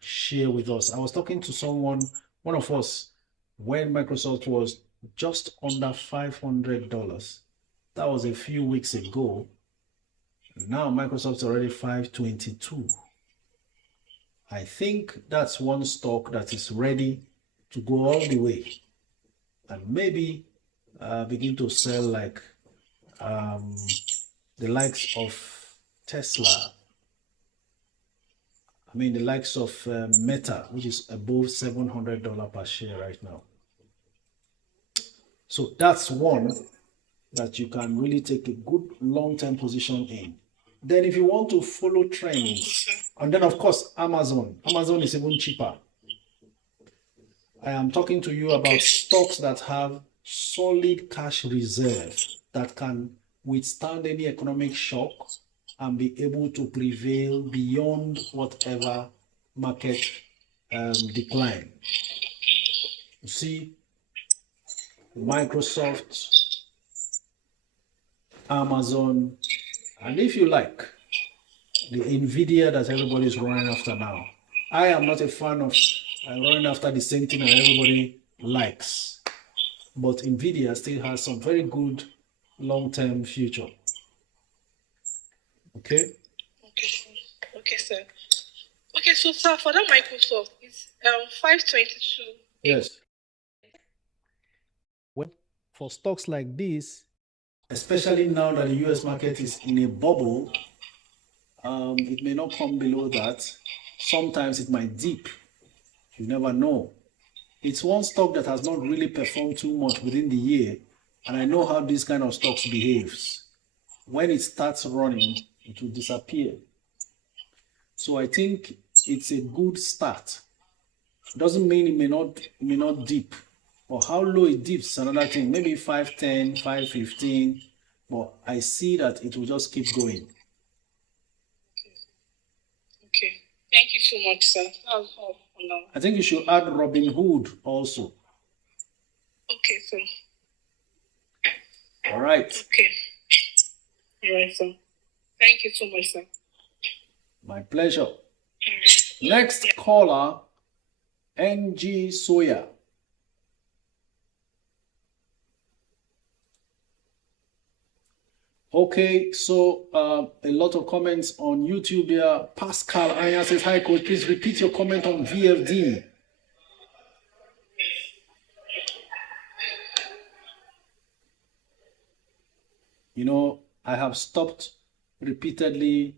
share with us. I was talking to someone, one of us, when Microsoft was just under $500. That was a few weeks ago. Now Microsoft's already 522. I think that's one stock that is ready to go all the way and maybe begin to sell like the likes of Tesla. I mean, the likes of Meta, which is above $700 per share right now. So that's one that you can really take a good long-term position in. Then if you want to follow trends, and then of course, Amazon is even cheaper. I am talking to you about stocks that have solid cash reserve that can withstand any economic shock and be able to prevail beyond whatever market decline. You see, Microsoft, Amazon, and if you like, the Nvidia that everybody is running after now. I am not a fan of running after the same thing that everybody likes, but Nvidia still has some very good long-term future. Okay? Okay, sir. Okay, so sir, for that Microsoft, it's 522. Yes. Well, for stocks like this, especially now that the US market is in a bubble, it may not come below that. Sometimes it might dip. You never know. It's one stock that has not really performed too much within the year, and I know how this kind of stocks behaves. When it starts running, it will disappear. So I think it's a good start. Doesn't mean it may not dip, or how low it dips is another thing. Maybe 510, 515, but I see that it will just keep going. Okay, thank you so much, sir. That was all for now. I think you should add Robin Hood also. Okay, sir. All right. Okay. All right, sir. Thank you so much, sir. My pleasure. Next caller, NG Soya. Okay, so a lot of comments on YouTube here. Pascal Aya says, hi coach, please repeat your comment on VFD. You know, I have stopped repeatedly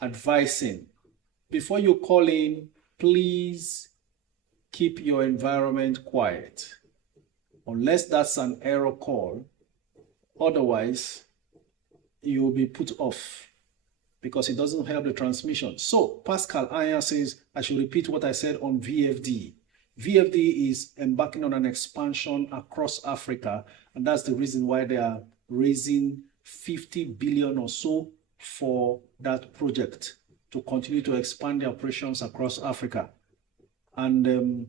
advising. Before you call in, please keep your environment quiet. Unless that's an error call, otherwise you will be put off because it doesn't help the transmission. So Pascal Aya says I should repeat what I said on VFD. VFD is embarking on an expansion across Africa, and that's the reason why they are raising 50 billion or so for that project. to continue to expand their operations across Africa. And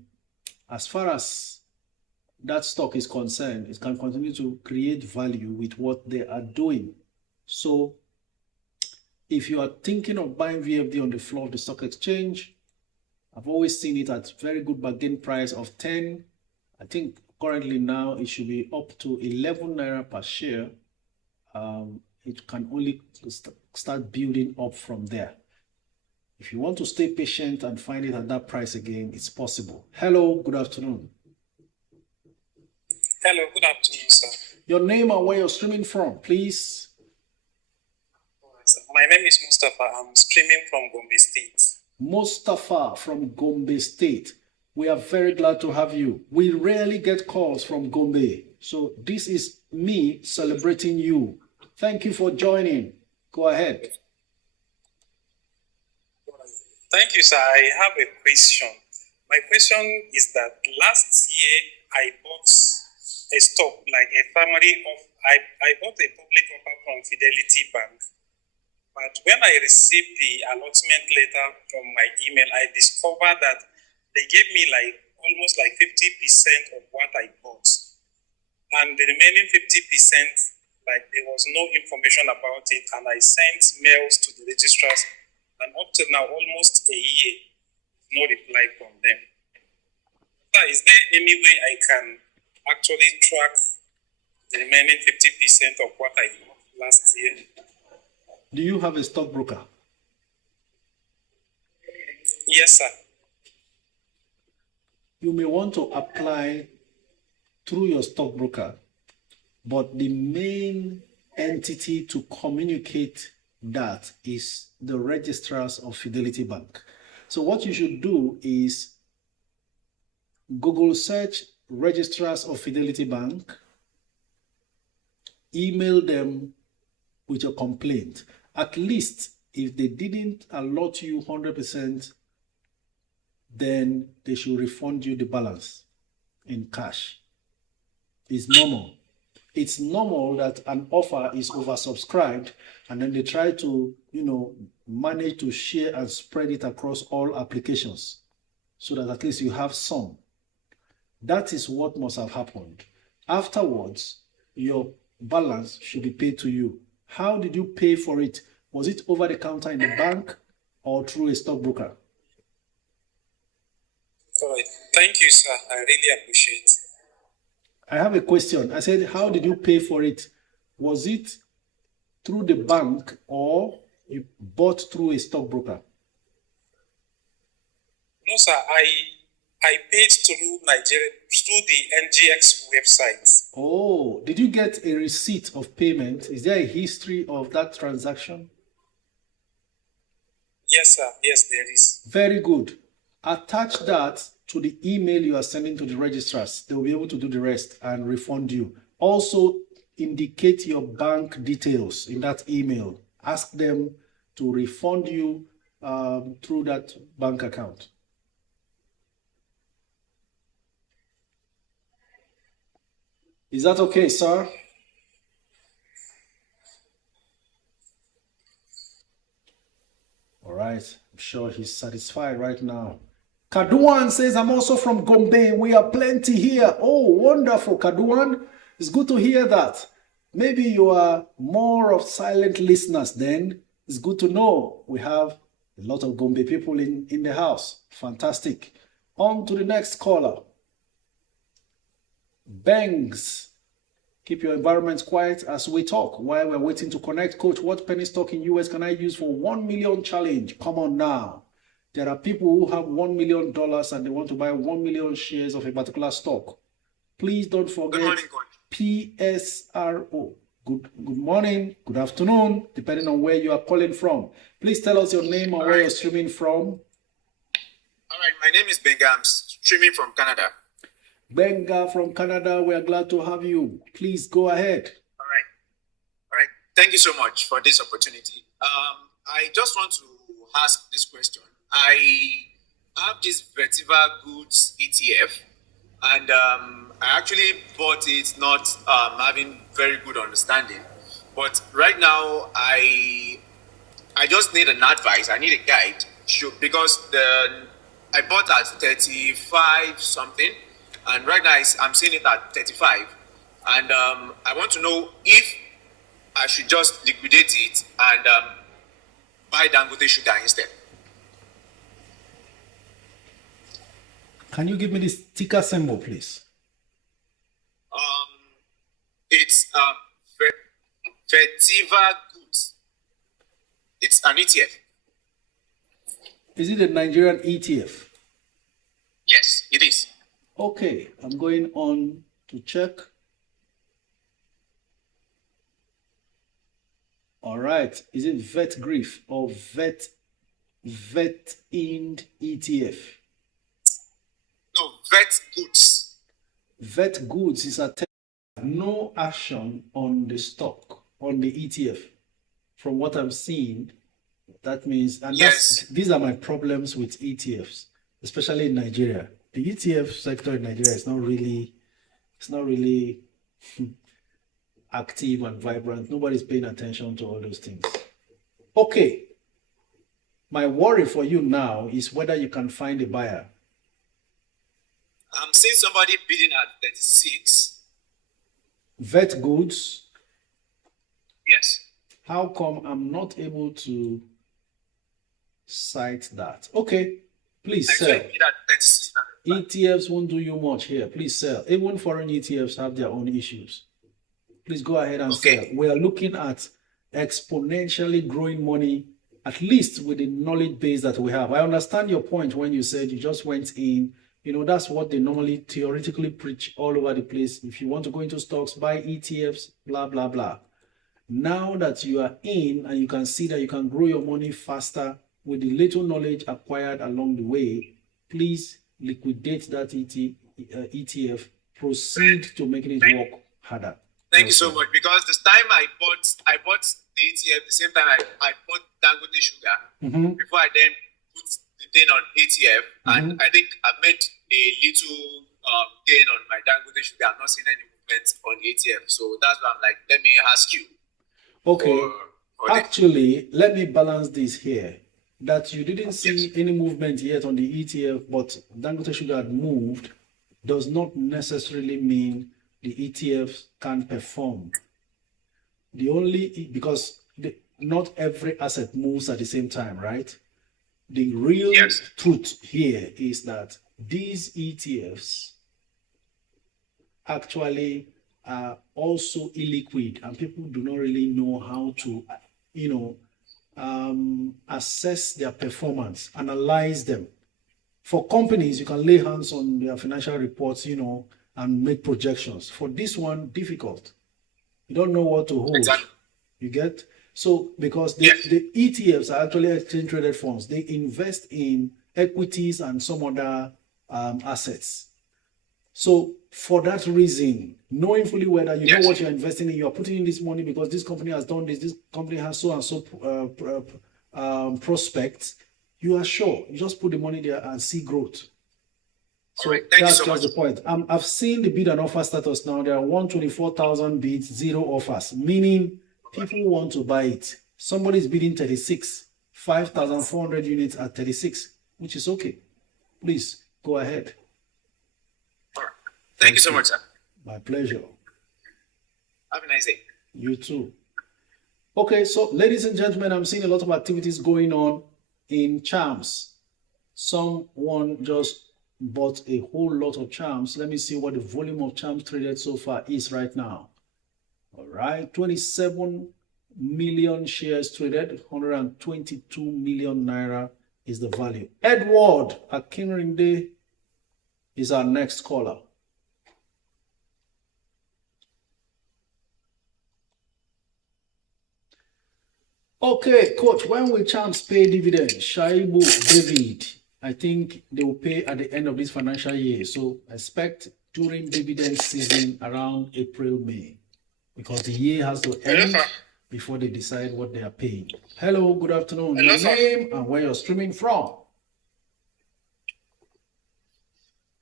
as far as that stock is concerned, it can continue to create value with what they are doing. So if you are thinking of buying VFD on the floor of the stock exchange, I've always seen it at very good bargain price of 10. I think currently now it should be up to 11 naira per share. It can only start building up from there. If you want to stay patient and find it at that price again, it's possible. Hello, good afternoon. Hello, good afternoon, sir. Your name and where you're streaming from, please. My name is Mustafa. I'm streaming from Gombe State. Mustafa from Gombe State. We are very glad to have you. We rarely get calls from Gombe, so this is me celebrating you. Thank you for joining. Go ahead. Thank you, sir. I have a question. My question is that last year I bought a stock, like a family of, I bought a public offer from Fidelity Bank. But when I received the allotment letter from my email, I discovered that they gave me like almost like 50% of what I bought. And the remaining 50%, like there was no information about it. And I sent mails to the registrars. And up to now, almost a year, no reply from them. So is there any way I can actually track the remaining 50% of what I bought last year? Do you have a stockbroker? Yes, sir. You may want to apply through your stockbroker, but the main entity to communicate that is the registrars of Fidelity Bank. So what you should do is Google search registrars of Fidelity Bank, email them with your complaint. At least if they didn't allot you 100%, then they should refund you the balance in cash. It's normal. It's normal that an offer is oversubscribed and then they try to, manage to share and spread it across all applications so that at least you have some. That is what must have happened. Afterwards, your balance should be paid to you. How did you pay for it? Was it over the counter in the bank or through a stockbroker? All right. Thank you, sir. I really appreciate it. I have a question. I said, how did you pay for it? Was it through the bank or you bought through a stockbroker? No, sir. I paid through Nigeria, through the NGX website. Oh, did you get a receipt of payment? Is there a history of that transaction? Yes, sir. Yes, there is. Very good. Attach that to the email you are sending to the registrars. They will be able to do the rest and refund you. Also, indicate your bank details in that email. Ask them to refund you through that bank account. Is that okay, sir? All right. I'm sure he's satisfied right now. Kaduan says, I'm also from Gombe. We are plenty here. Oh, wonderful, Kaduan. It's good to hear that. Maybe you are more of silent listeners then. It's good to know we have a lot of Gombe people in the house. Fantastic. On to the next caller. Bangs. Keep your environment quiet as we talk while we're waiting to connect. Coach, what penny stock in US can I use for 1 million challenge? Come on now. There are people who have $1 million and they want to buy 1 million shares of a particular stock. Please don't forget. Good morning, Coach. PSRO. Good morning, good afternoon, depending on where you are calling from. Please tell us your name and where you're streaming from. All right, my name is Benga. I'm streaming from Canada. Benga from Canada, we are glad to have you. Please go ahead. All right. Thank you so much for this opportunity. I just want to ask this question. I have this Vertiva Goods ETF, and I actually bought it not having very good understanding. But right now, I I just need an advice. I need a guide. Because I bought at 35 something, and right now I'm seeing it at 35. And I want to know if I should just liquidate it and buy Dangote sugar instead. Can you give me this ticker symbol, please? It's Vertiva Goods. It's an ETF. Is it a Nigerian ETF? Yes, it is. Okay, I'm going on to check. All right, is it Vet Grief or Vet Ind ETF? No, Vet Goods. Vet Goods is a no action on the stock, on the ETF. From what I'm seeing, that means, and yes, these are my problems with ETFs, especially in Nigeria. The ETF sector in Nigeria is not really active and vibrant. Nobody's paying attention to all those things. Okay. My worry for you now is whether you can find a buyer. I'm seeing somebody bidding at 36. Vet Goods? Yes. How come I'm not able to cite that? Okay, please sell. ETFs won't do you much here. Please sell. Even foreign ETFs have their own issues. Please go ahead and sell. We are looking at exponentially growing money, at least with the knowledge base that we have. I understand your point when you said you just went in. You know, that's what they normally theoretically preach all over the place. If you want to go into stocks, buy ETFs, blah, blah, blah. Now that you are in and you can see that you can grow your money faster with the little knowledge acquired along the way, please liquidate that ETF, proceed to making it work harder. Thank you so much. Because this time I bought the ETF, the same time I bought Dangote sugar, before I then put the thing on ETF, and I think I made a little gain on my Dangote sugar. I'm not seeing any movement on the ETF. So that's why I'm like, let me ask you. Okay. Actually, let me balance this here. That you didn't see any movement yet on the ETF, but Dangote sugar had moved, does not necessarily mean the ETFs can perform. Because not every asset moves at the same time, right? The real truth here is that these ETFs actually are also illiquid, and people do not really know how to, assess their performance, analyze them. For companies, you can lay hands on their financial reports, and make projections. For this one, difficult. You don't know what to hold. Exactly. You get? So, because the ETFs are actually exchange traded funds, they invest in equities and some other assets. So, for that reason, knowing fully well that you know what you're investing in, you're putting in this money because this company has done this company has so and so prospects, you are sure. You just put the money there and see growth. So that's just the point. I've seen the bid and offer status now. There are 124,000 bids, 0 offers, meaning people want to buy it. Somebody's bidding 36, 5,400 units at 36, which is okay. Please go ahead. All right. Thank you so much, sir. My pleasure. Have a nice day. You too. Okay, so ladies and gentlemen, I'm seeing a lot of activities going on in charms. Someone just bought a whole lot of charms. Let me see what the volume of charms traded so far is right now. All right, 27 million shares traded, 122 million naira is the value. Edward Akinrinde is our next caller. Okay, coach, when will charms pay dividend? Shaibu David, I think they will pay at the end of this financial year. So expect during dividend season around April, May, because the year has to end before they decide what they are paying. Hello, good afternoon. Your name and where you're streaming from?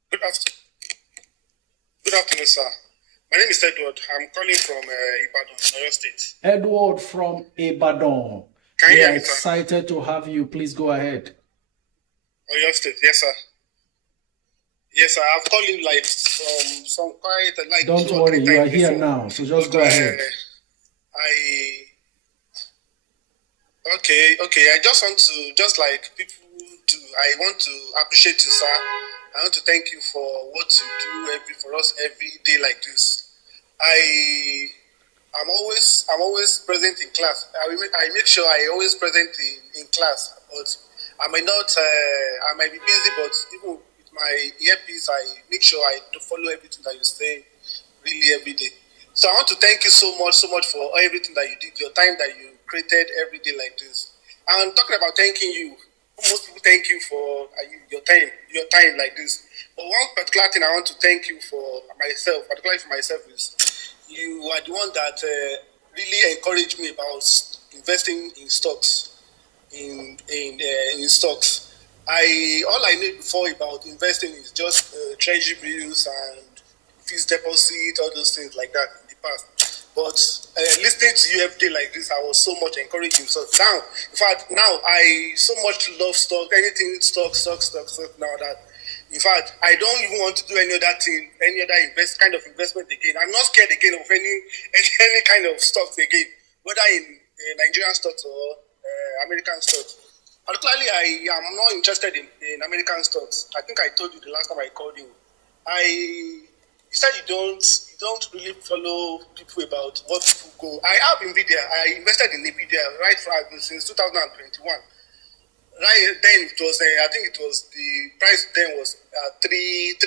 Good afternoon, sir. My name is Edward. I'm calling from Ibadan, in Oyo State. Edward from Ibadan. Can you We hear are me, sir? excited to have you. Please go ahead. Oyo State, yes, sir. Yes, sir. I've called you like some quite like Don't 2 or 3 worry, you are times here before. now, so just But go ahead. I okay. I just want to just like people do. I want to appreciate you, sir. I want to thank you for what you do for us every day like this. I'm always present in class. I make sure I always present in class, but I might be busy, but even with my earpiece, I make sure I do follow everything that you say really every day. So I want to thank you so much for everything that you did, your time that you created every day like this. And talking about thanking you, most people thank you for your time like this. But one particular thing I want to thank you for myself, particularly for myself, is you are the one that really encouraged me about investing in stocks. In stocks, all I knew before about investing is just treasury bills and fixed deposit, all those things like that in the past. But listening to you every day like this, I was so much encouraging. So now, in fact, now I so much love stock, anything stock. Now that, in fact, I don't even want to do any other thing, any other kind of investment again. I'm not scared again of any kind of stocks again, whether in Nigerian stocks or American stocks. Particularly, I am not interested in American stocks. I think I told you the last time I called you. You said you don't really follow people about what people go. I have Nvidia. I invested in Nvidia right since 2021. Right then it was I think it was the price then was 300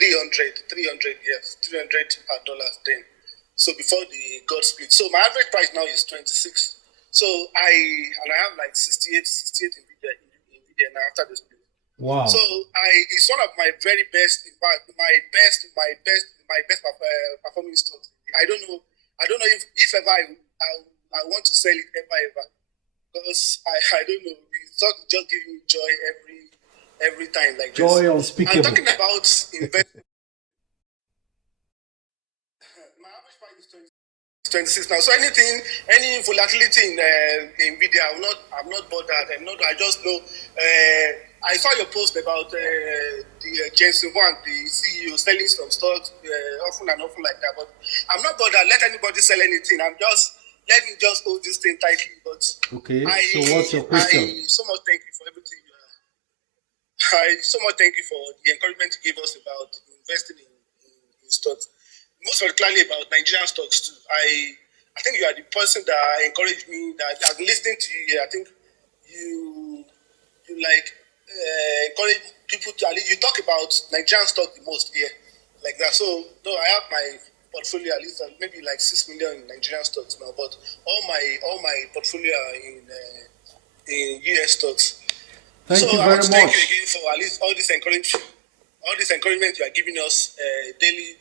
yes, $300 per dollar then. So before the God split. So my average price now is 26. So I have like 68 Nvidia now after the split. Wow. So it's one of my very best, in fact, my best performing stocks. I don't know if ever I want to sell it ever, because I don't know. It's just giving me joy every time like Joy this. unspeakable. I'm talking about investment. My average price is 26 now. So any volatility in Nvidia, I'm not bothered. I just know. I saw your post about the Jensen Wang, the CEO, selling some stocks often like that. But I'm not bothered. Let anybody sell anything. Let me just hold this thing tightly. But Okay. So what's your question? I so much thank you for everything. I so much thank you for the encouragement you gave us about investing in stocks. Most particularly about Nigerian stocks too. I think you are the person that encouraged me. That I've been listening to you here. I think you like encourage people to. You talk about Nigerian stock the most here, like that. So though I have my portfolio at least maybe like 6 million in Nigerian stocks now, but all my portfolio are in US stocks. Thank you I very want to thank much. you again for at least all this encouragement you are giving us daily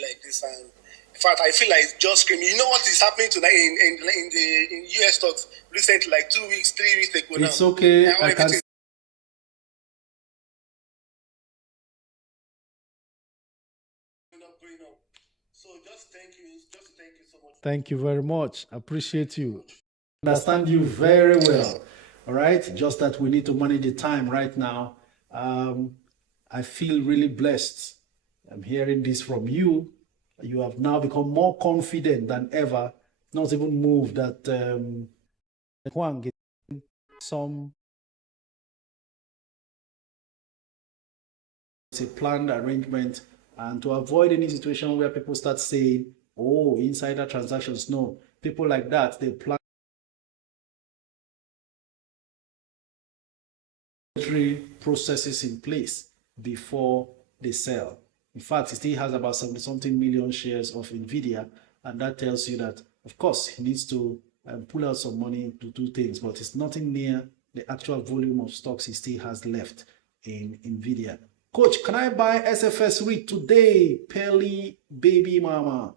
like this. And in fact, I feel like it's just screaming. You know what is happening tonight in US stocks recently, like 2 weeks, 3 weeks ago now. It's okay. Now I can. going up. So just to thank you so much. Thank you very much. Appreciate you. Understand you very well. All right. Just that we need to manage the time right now. I feel really blessed. I'm hearing this from you. You have now become more confident than ever. Not even moved that Huang get some. It's a planned arrangement, and to avoid any situation where people start saying, "Oh, insider transactions." No, people like that, they plan processes in place before they sell. In fact, he still has about 70 something million shares of Nvidia, and that tells you that, of course, he needs to pull out some money to do things, but it's nothing near the actual volume of stocks he still has left in Nvidia. Coach, can I buy SFS REIT today? Pelly baby mama.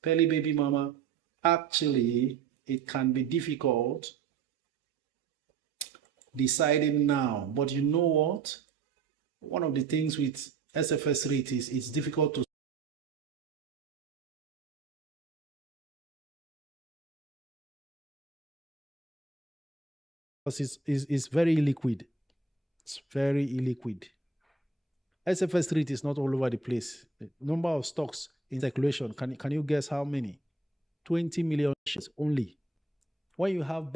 Pelly baby mama. Actually, it can be difficult deciding now. But you know what? One of the things with SFS REIT is it's difficult to because it's very illiquid. It's very illiquid. SFS REIT is not all over the place. The number of stocks in circulation, can you guess how many? 20 million shares only. When you have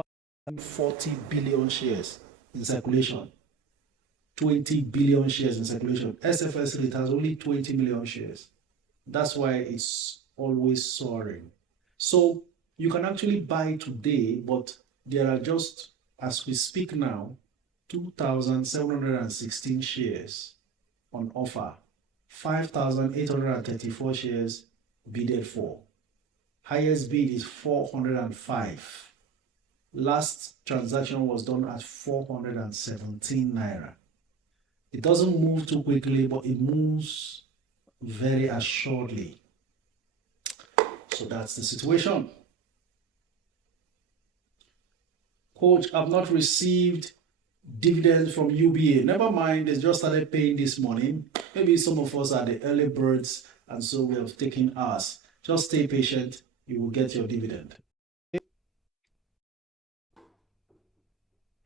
40 billion shares in circulation, 20 billion shares in circulation, SFS REIT has only 20 million shares. That's why it's always soaring. So you can actually buy today, but there are just, as we speak now, 2,716 shares on offer, 5,834 shares bidded for. Highest bid is 405. Last transaction was done at 417 naira. It doesn't move too quickly, but it moves very assuredly. So that's the situation. Coach, I've not received dividends from UBA. Never mind, they just started paying this morning. Maybe some of us are the early birds, and so we have taken ours. Just stay patient, you will get your dividend.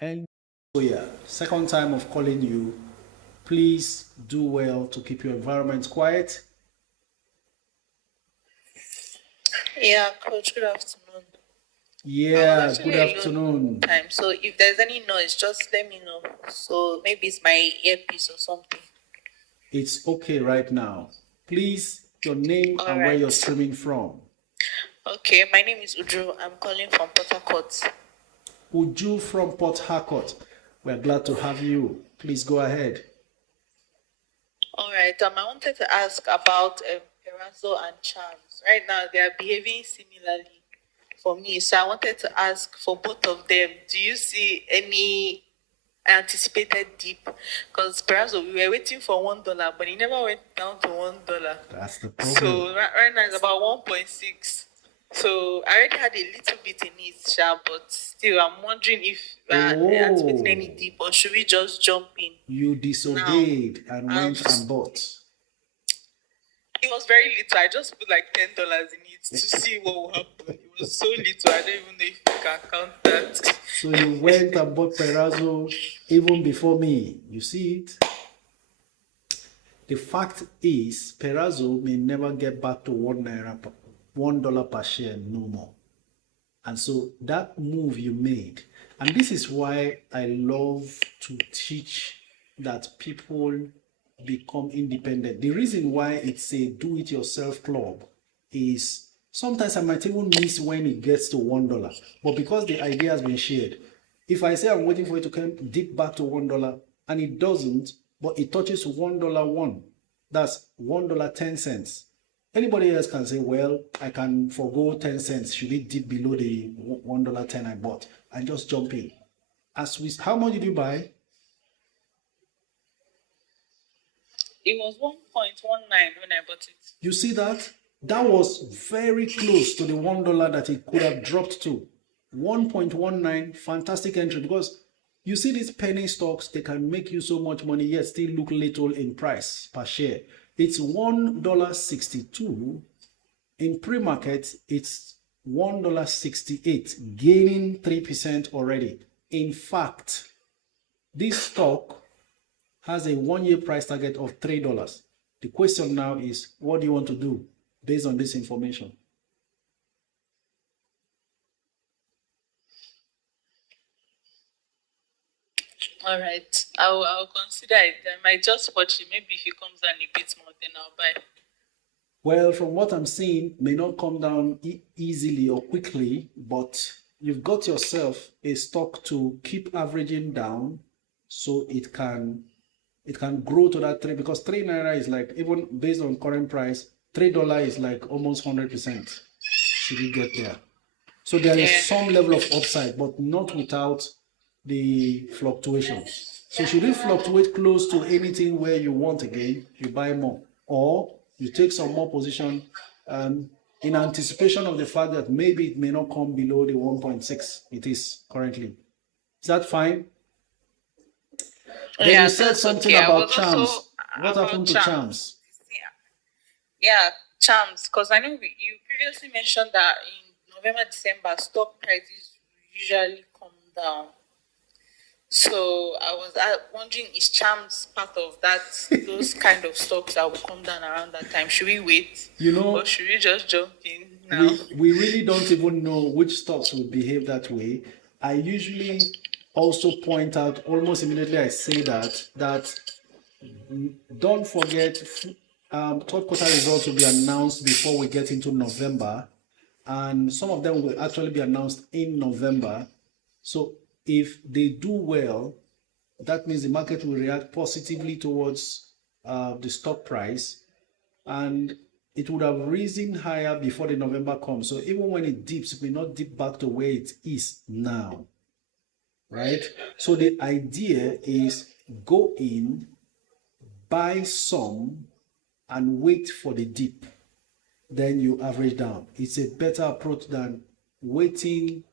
And so yeah, second time of calling you. Please do well to keep your environment quiet. Yeah, Coach, good afternoon. Yeah, good afternoon. Time. So if there's any noise, just let me know. So maybe it's my earpiece or something. It's okay right now. Please, your name and where you're streaming from. Okay, my name is Udru. I'm calling from Port Harcourt. Uju from Port Harcourt. We're glad to have you. Please go ahead. All right. I wanted to ask about Perazzo and Charms. Right now, they are behaving similarly for me. So I wanted to ask for both of them, do you see any anticipated dip? Because Perazzo, we were waiting for $1, but it never went down to $1. That's the problem. So right now it's about 1.6. So I already had a little bit in it, but still, I'm wondering if anticipating any dip, or should we just jump in? You disobeyed and went and bought. It was very little. I just put like $10 in it to see what will happen. It was so little. I don't even know if you can count that. So you went and bought Perazzo even before me. You see it? The fact is, Perazzo may never get back to $1 per share no more. And so that move you made, and this is why I love to teach that people become independent. The reason why it's a do-it-yourself club is sometimes I might even miss when it gets to $1, but because the idea has been shared, if I say I'm waiting for it to come dip back to $1 and it doesn't, but it touches $1.01, that's $1.10. Anybody else can say, well, I can forgo 10 cents. Should it dip below the $1.10 I bought? And just jump in. How much did you buy? It was 1.19 when I bought it. You see that? That was very close to the $1 that it could have dropped to. 1.19, fantastic entry, because you see these penny stocks, they can make you so much money yet still look little in price per share. It's $1.62. In pre-market, it's $1.68, gaining 3% already. In fact, this stock has a one-year price target of $3. The question now is, what do you want to do based on this information? All right, I'll consider it. I might just watch it. Maybe if it comes down a bit more, then I'll buy. Well, from what I'm seeing, may not come down easily or quickly, but you've got yourself a stock to keep averaging down, so it can grow to that 3, because 3 naira is like, even based on current price, $3 is like almost 100%. Should we get there? So there is some level of upside, but not without the fluctuations. So should it fluctuate close to anything where you want again, you buy more, or you take some more position in anticipation of the fact that maybe it may not come below the 1.6 it is currently. Is that fine? Then you said something about Charms. What happened to Charms? Yeah, Charms, because I know you previously mentioned that in November, December, stock prices usually come down. So I was wondering, is Charms part of that? Those kind of stocks that will come down around that time? Should we wait? Or should we just jump in now? We really don't even know which stocks will behave that way. I usually also point out almost immediately I say that don't forget third quarter results will be announced before we get into November, and some of them will actually be announced in November. So if they do well, that means the market will react positively towards the stock price, and it would have risen higher before the November comes. So even when it dips, it may not dip back to where it is now, right? So the idea is go in, buy some, and wait for the dip. Then you average down. It's a better approach than waiting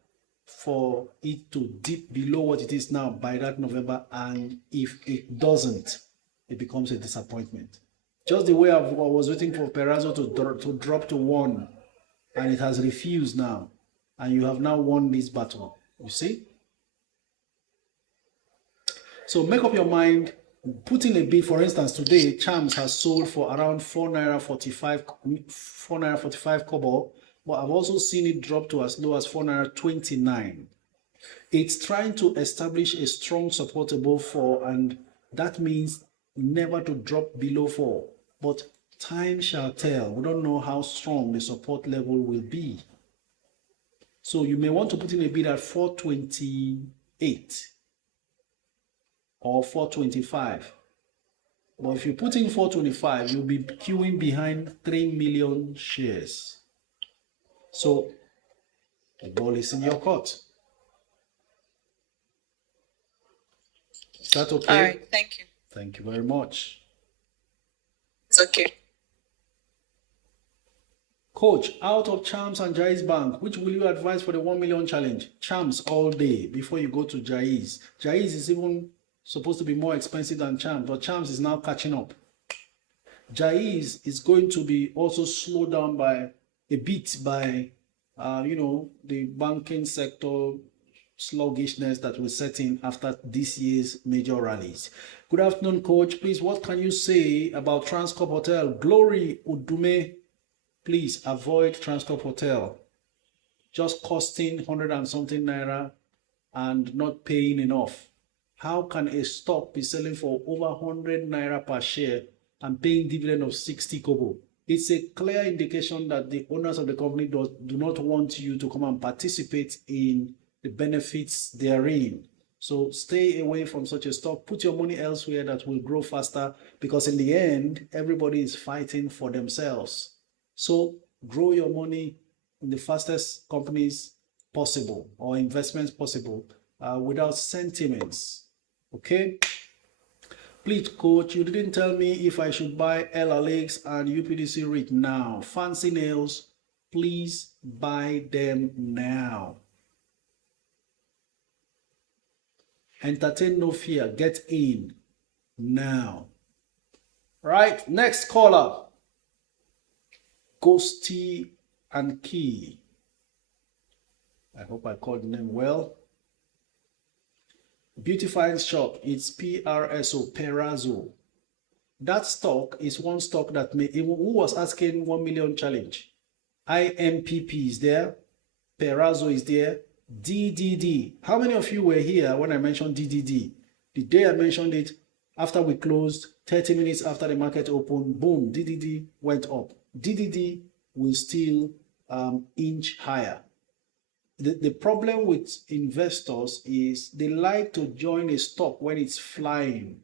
for it to dip below what it is now by that November, and if it doesn't, it becomes a disappointment. Just the way I was waiting for Perazzo to drop to 1, and it has refused now, and you have now won this battle. You see? So make up your mind. Put in a bid. For instance, today Charms has sold for around 4.45 naira kobo, but I've also seen it drop to as low as 4.29 naira. It's trying to establish a strong support above 4, and that means never to drop below 4. But time shall tell. We don't know how strong the support level will be. So you may want to put in a bid at 4.28 or 4.25. But if you put in 4.25, you'll be queuing behind 3 million shares. So the ball is in your court. Is that okay? All right, thank you. Thank you very much. It's okay. Coach, out of Charms and Jai's Bank, which will you advise for the 1 million challenge? Charms all day before you go to Jai's. Jai's is even supposed to be more expensive than Charms, but Charms is now catching up. Jai's is going to be also slowed down by a bit by, the banking sector sluggishness that will set in after this year's major rallies. Good afternoon, Coach. Please, what can you say about Transcorp Hotel? Glory Udume, please avoid Transcorp Hotel. Just costing 100 and something naira and not paying enough. How can a stock be selling for over 100 naira per share and paying dividend of 60 kobo? It's a clear indication that the owners of the company do not want you to come and participate in the benefits therein. So stay away from such a stock. Put your money elsewhere that will grow faster, because in the end, everybody is fighting for themselves. So grow your money in the fastest companies possible or investments possible without sentiments. Okay? Please, Coach, you didn't tell me if I should buy LLX and UPDC REIT now. Fancy nails, please buy them now. Entertain no fear. Get in now. Right, next caller. Ghosty and Key. I hope I called the name well. Beautifying shop. It's PRSO, Perazzo. That stock is one stock that who was asking 1 million challenge. IMPP is there. Perazzo is there. DDD. How many of you were here when I mentioned DDD? The day I mentioned it, after we closed, 30 minutes after the market opened, boom, DDD went up. DDD will still inch higher. The problem with investors is they like to join a stock when it's flying.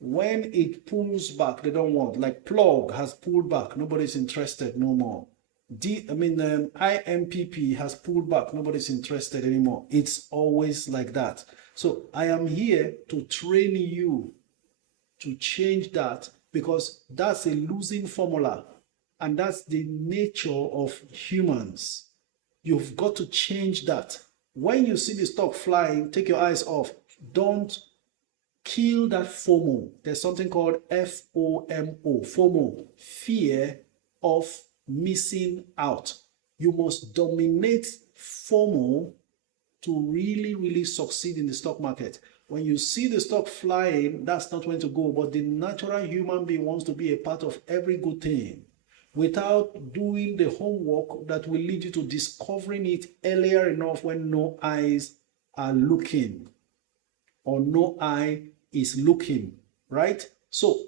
When it pulls back, they don't want. Like Plug has pulled back, nobody's interested no more. IMPP has pulled back, nobody's interested anymore. It's always like that. So I am here to train you to change that, because that's a losing formula, and that's the nature of humans. You've got to change that. When you see the stock flying, take your eyes off. Don't kill that FOMO. There's something called FOMO, FOMO, fear of missing out. You must dominate FOMO to really, really succeed in the stock market. when you see the stock flying, that's not when to go. But the natural human being wants to be a part of every good thing without doing the homework that will lead you to discovering it earlier enough when no eyes are looking or no eye is looking, right? So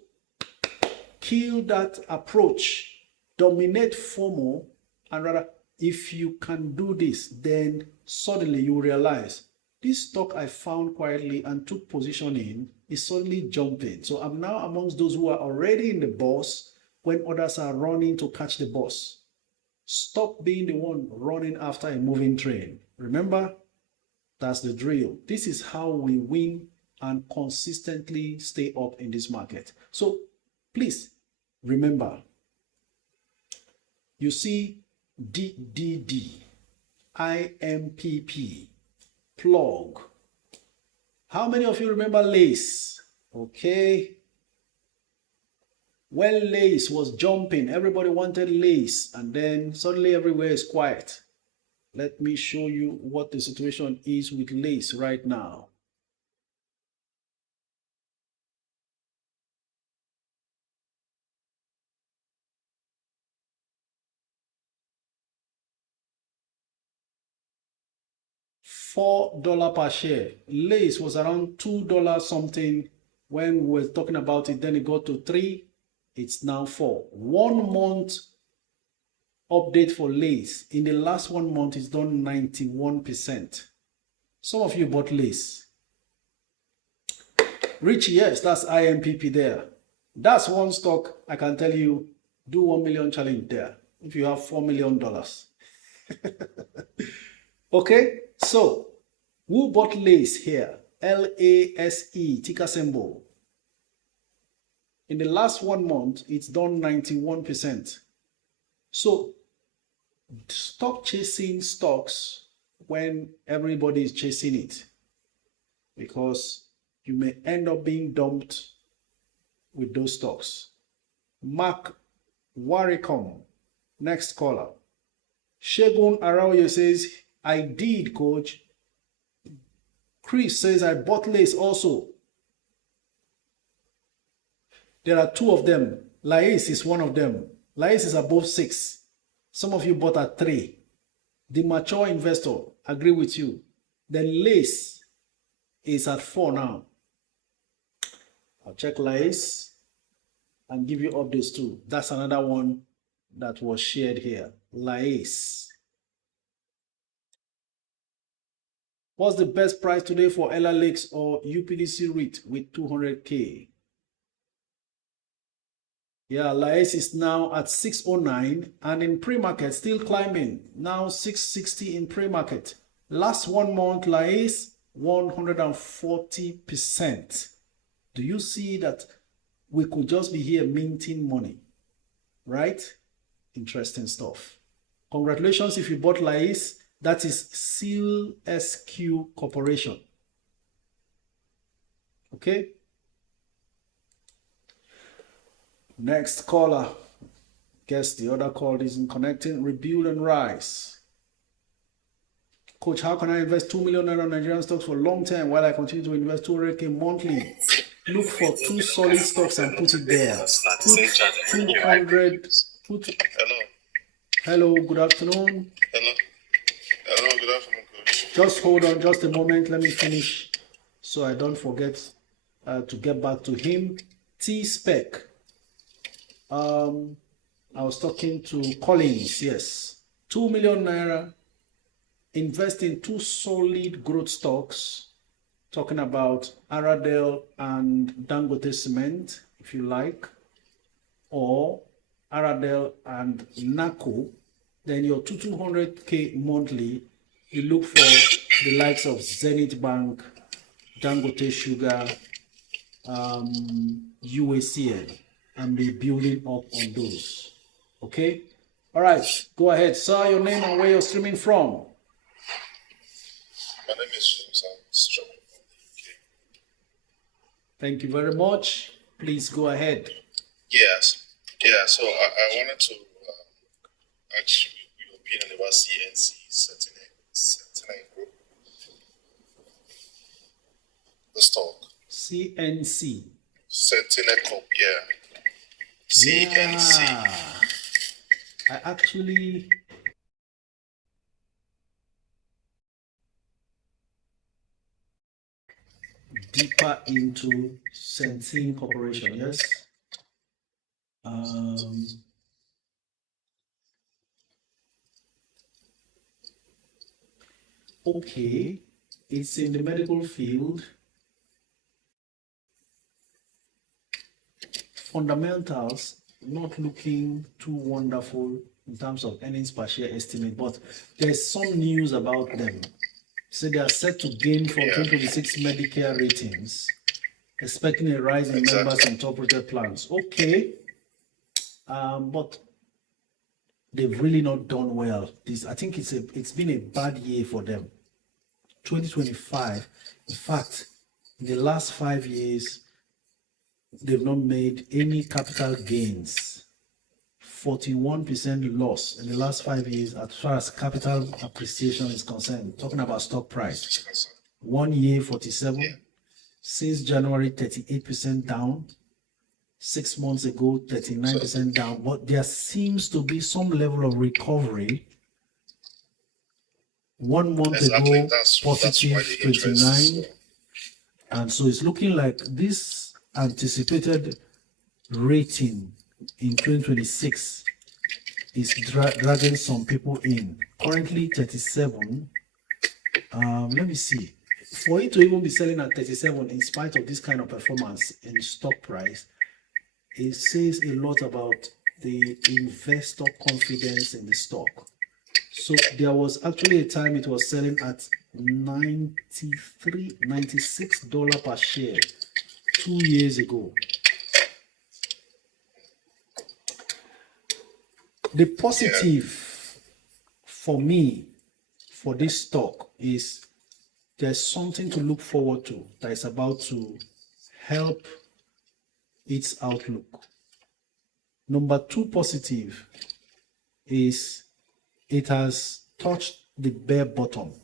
kill that approach, dominate FOMO, and rather, if you can do this, then suddenly you realize this stock I found quietly and took position in is suddenly jumping. So I'm now amongst those who are already in the bus when others are running to catch the bus. Stop being the one running after a moving train. Remember, that's the drill. This is how we win and consistently stay up in this market. So please remember, you see DDD, IMPP, plug. How many of you remember lace? Okay. When lace was jumping, everybody wanted lace, and then suddenly everywhere is quiet. Let me show you what the situation is with lace right now. $4 per share. Lace was around $2 something when we were talking about it. Then it got to 3. It's now 4. 1 month update for lace. In the last 1 month, it's done 91%. Some of you bought lace. Rich, yes, that's IMPP there. That's one stock I can tell you, do 1 million challenge there if you have $4 million. Okay, so who bought lace here? LASE, ticker symbol. In the last 1 month, it's done 91%. So stop chasing stocks when everybody is chasing it, because you may end up being dumped with those stocks. Mark Waricom, next caller. Shegun Arauye says, I did, coach. Chris says, I bought lace also. There are 2 of them. Lace is one of them. Lace is above 6. Some of you bought at 3. The mature investor, agree with you. Then lace is at 4 now. I'll check lace and give you updates too. That's another one that was shared here. Lace. What's the best price today for Ella Lakes or UPDC REIT with 200K? Yeah, Lace is now at 609 and in pre-market still climbing. Now 660 in pre-market. Last 1 month, Lace 140%. Do you see that we could just be here minting money? Right? Interesting stuff. Congratulations if you bought Lace. That is Seal SQ Corporation. Okay. Next caller. Guess the other call isn't connecting. Rebuild and rise. Coach, how can I invest 2 million naira Nigerian stocks for long term while I continue to invest 200K monthly? Look for 2 solid stocks and put it there. Put 200. Hello, good afternoon. Hello, good afternoon, coach. Just hold on just a moment. Let me finish so I don't forget to get back to him. T-Spec. I was talking to Collins, yes. 2 million naira. Invest in 2 solid growth stocks. Talking about Aradel and Dangote Cement, if you like. Or Aradel and NACO. Then your 200K monthly, you look for the likes of Zenith Bank, Dangote Sugar, UACL, and be building up on those. Okay? All right, go ahead. Sir, your name and where you're streaming from. My name is James. I'm streaming from the UK. Thank you very much. Please go ahead. Yes. Yeah, so I wanted to ask you your opinion about CNC Sentinel Group. the stock. CNC. Sentinel Corp, yeah. CNC. Yeah. I actually deeper into Centene Corporation, yes. Okay, it's in the medical field. Fundamentals not looking too wonderful in terms of earnings per share estimate, but there's some news about them. So they are set to gain from 2026 Medicare ratings, expecting a rise in members in top rated plans. Okay, but they've really not done well. I think it's been a bad year for them. 2025, in fact, in the last 5 years, they've not made any capital gains. 41% loss in the last 5 years as far as capital appreciation is concerned. Talking about stock price. 1 year 47, since January 38% down. 6 months ago 39% down. But there seems to be some level of recovery. 1 month ago positive 29, and so it's looking like this anticipated rating in 2026 is dragging some people in. Currently 37. Let me see. For it to even be selling at 37 in spite of this kind of performance in stock price, it says a lot about the investor confidence in the stock. So there was actually a time it was selling at $96 per share 2 years ago. The positive for me for this stock is there's something to look forward to that is about to help its outlook. Number 2 positive is it has touched the bare bottom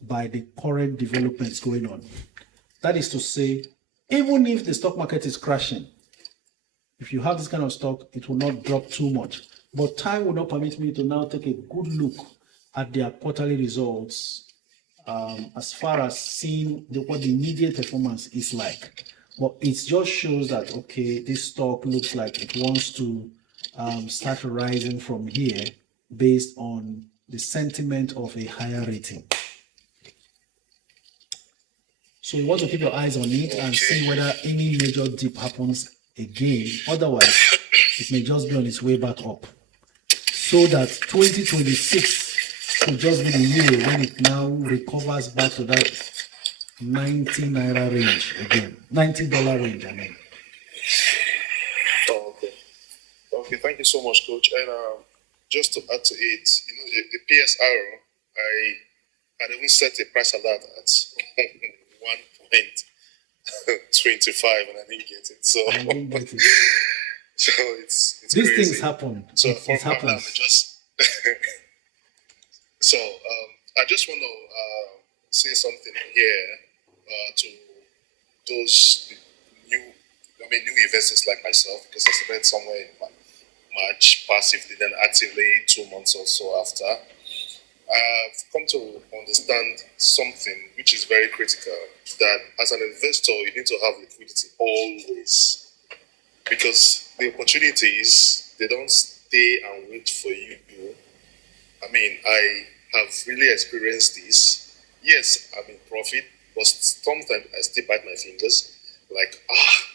by the current developments going on. That is to say, even if the stock market is crashing, if you have this kind of stock, it will not drop too much. But time will not permit me to now take a good look at their quarterly results as far as seeing what the immediate performance is like. But it just shows that, okay, this stock looks like it wants to start rising from here based on the sentiment of a higher rating. So you want to keep your eyes on it and see whether any major dip happens again. Otherwise, it may just be on its way back up. So that 2026 could just be the year when it now recovers back to that 90 naira range again. $90 range, I mean. Oh, okay. Okay, thank you so much, Coach. And just to add to it, the PSR, I had even set a price alert at 1.25 and I didn't get it. So, so it's these crazy. Things happen. So it from happens. now, so I just want to say something here to those new investors like myself, because I started somewhere in March, passively, then actively 2 months or so after. I've come to understand something which is very critical, that as an investor, you need to have liquidity always, because the opportunities, they don't stay and wait for you. I mean, I have really experienced this. Yes, I'm in profit, but sometimes I still bite my fingers, like,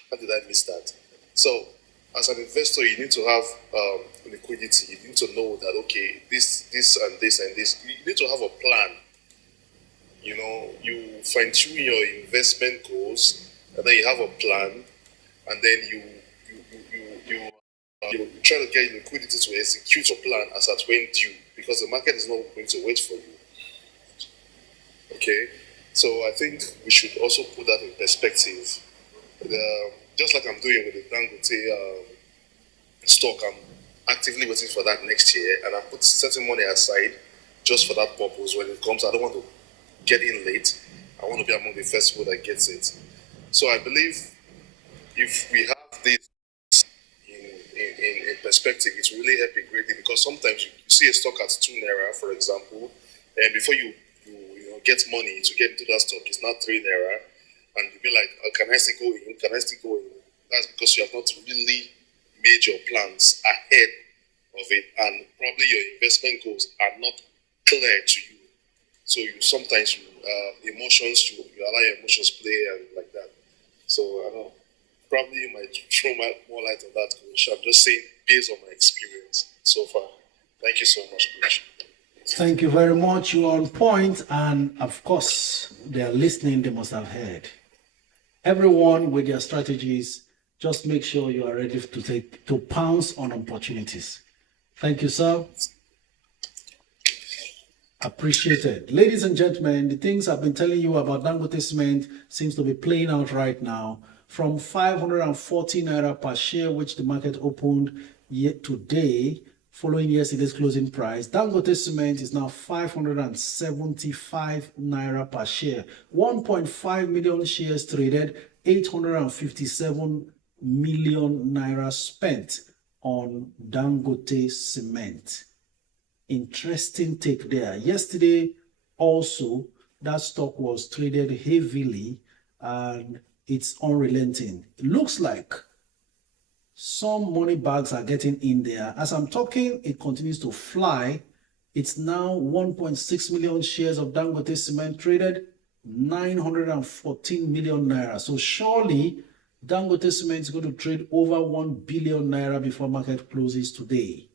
how did I miss that? So, as an investor, you need to have liquidity. You need to know that, okay, this and this and this. You need to have a plan. You fine-tune your investment goals, and then you have a plan, and then you try to get liquidity to execute your plan as at when due, because the market is not going to wait for you. Okay, so I think we should also put that in perspective. Just like I'm doing with the Dangote stock, I'm actively waiting for that next year, and I put certain money aside just for that purpose. When it comes, I don't want to get in late. I want to be among the first people that gets it. So I believe if we have this in perspective, it will really help it greatly, because sometimes you see a stock at 2 naira, for example, and before you get money to get into that stock, it's not 3 naira, and you'll be like, oh, can I still go in? Can I still go in? That's because you have not really made your plans ahead of it, and probably your investment goals are not clear to you. So you sometimes emotions, you allow your emotions play and like that. So I don't know. Probably you might throw more light on that, Coach. I'm just saying based on my experience so far. Thank you so much, Coach. Thank you very much. You're on point, and of course, they are listening. They must have heard. Everyone with their strategies, just make sure you are ready to pounce on opportunities. Thank you, sir. Appreciated. Ladies and gentlemen, the things I've been telling you about Dangote Cement seems to be playing out right now. From 540 naira per share, which the market opened yet today, following yesterday's closing price, Dangote Cement is now 575 naira per share. 1.5 million shares traded, 857 million naira spent on Dangote Cement. Interesting take there. Yesterday, also, that stock was traded heavily and it's unrelenting. It looks like some money bags are getting in there. As I'm talking, it continues to fly. It's now 1.6 million shares of Dangote Cement traded, 914 million naira. So surely Dangote Cement is going to trade over 1 billion naira before market closes today.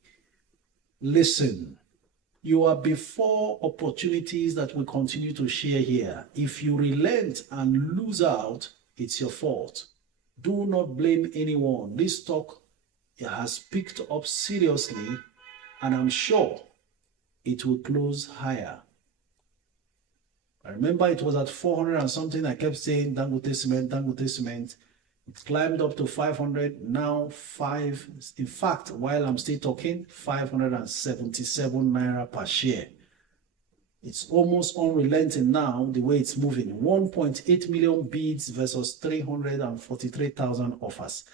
Listen, you are before opportunities that will continue to share here. If you relent and lose out, it's your fault. Do not blame anyone. This stock has picked up seriously, and I'm sure it will close higher. I remember it was at 400 and something. I kept saying Dangote Cement, Dangote Cement. It climbed up to 500, now 5. In fact, while I'm still talking, 577 naira per share. It's almost unrelenting now, the way it's moving. 1.8 million bids versus 343,000 offers.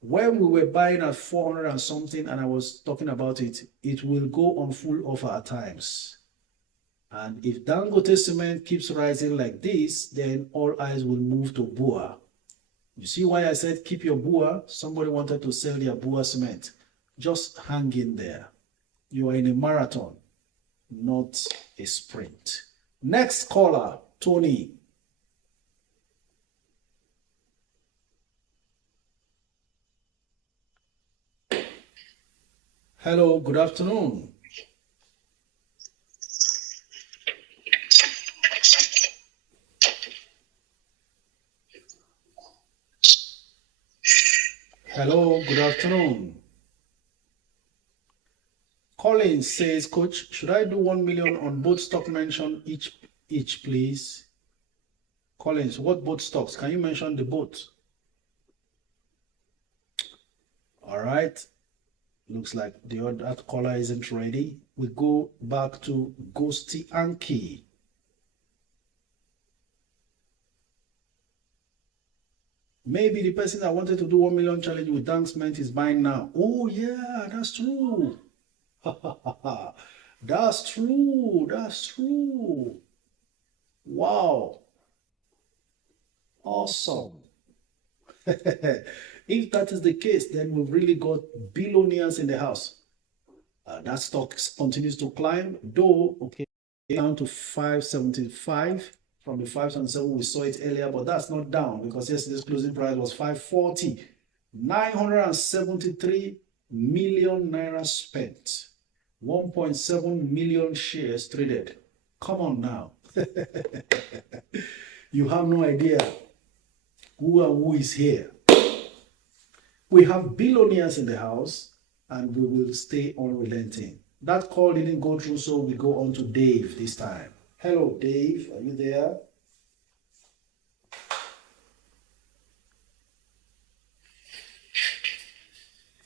When we were buying at 400 and something, and I was talking about it, it will go on full offer at times. And if Dangote Cement keeps rising like this, then all eyes will move to Bua. You see why I said keep your Bua? Somebody wanted to sell their Bua cement. Just hang in there. You are in a marathon, not a sprint. Next caller, Tony. Hello, good afternoon. Hello, good afternoon. Colin says, Coach, should I do 1 million on both stock mention each, please? Collins, what both stocks? Can you mention the both? All right. Looks like the other caller isn't ready. We go back to Ghosty Anki. Maybe the person that wanted to do 1 million challenge with Dank Cement is buying now. Oh yeah, that's true. That's true. That's true. Wow. Awesome. If that is the case, then we've really got billionaires in the house. That stock continues to climb, though, okay, down to 575 from the 577. We saw it earlier, but that's not down because yesterday's closing price was 540. 973 million naira spent. 1.7 million shares traded. Come on now. You have no idea who is here. We have billionaires in the house, and we will stay unrelenting. That call didn't go through, so we go on to Dave this time. Hello, Dave. Are you there?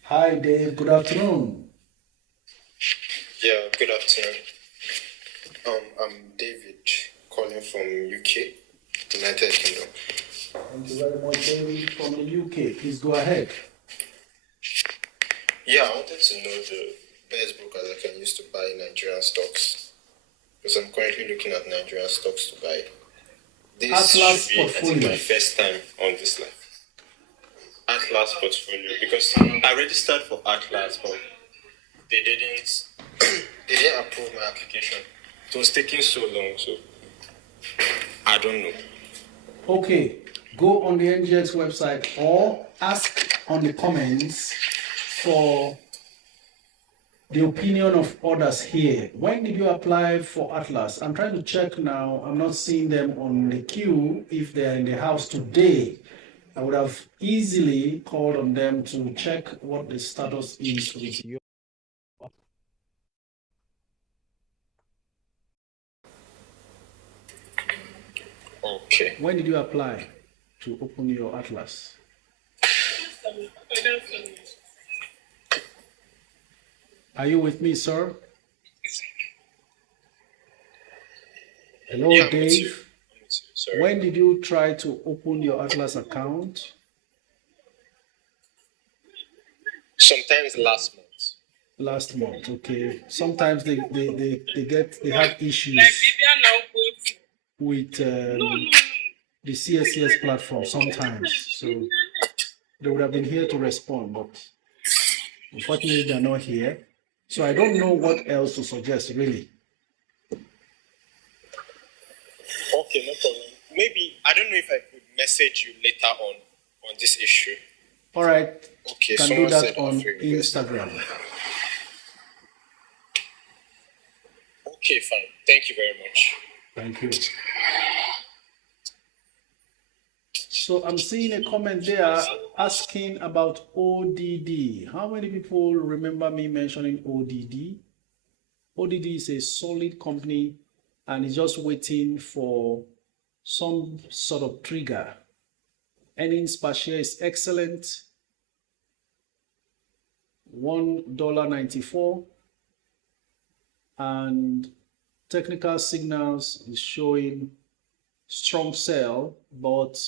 Hi, Dave. Good afternoon. Yeah, good afternoon. I'm David, calling from UK. United Kingdom. Thank you very much, David from the UK. Please go ahead. Yeah, I wanted to know the best brokers I can use to buy Nigerian stocks, because I'm currently looking at Nigerian stocks to buy. This Atlas should be, I portfolio. think, my first time on this live. Atlas portfolio, because I registered for Atlas, but they didn't approve my application. It was taking so long, so I don't know. Okay, go on the NGX website or ask on the comments for the opinion of others here. When did you apply for Atlas? I'm trying to check now. I'm not seeing them on the queue. If they're in the house today, I would have easily called on them to check what the status is with you. Okay. When did you apply to open your Atlas? Are you with me, sir? Hello, Yeah, I'm with you. Dave. Sorry. When did you try to open your Atlas account? Sometimes last month. Last month, okay. Sometimes they have issues with the CSCS platform sometimes. So they would have been here to respond, but unfortunately they're not here. So I don't know what else to suggest, really. Okay, no problem. Maybe, I don't know if I could message you later on this issue. All right. Okay, You can do someone that said on offering Instagram. Okay, fine. Thank you very much. Thank you. So I'm seeing a comment there asking about ODD. How many people remember me mentioning ODD? ODD is a solid company and is just waiting for some sort of trigger. Earnings per share is excellent. $1.94, and technical signals is showing strong sell, but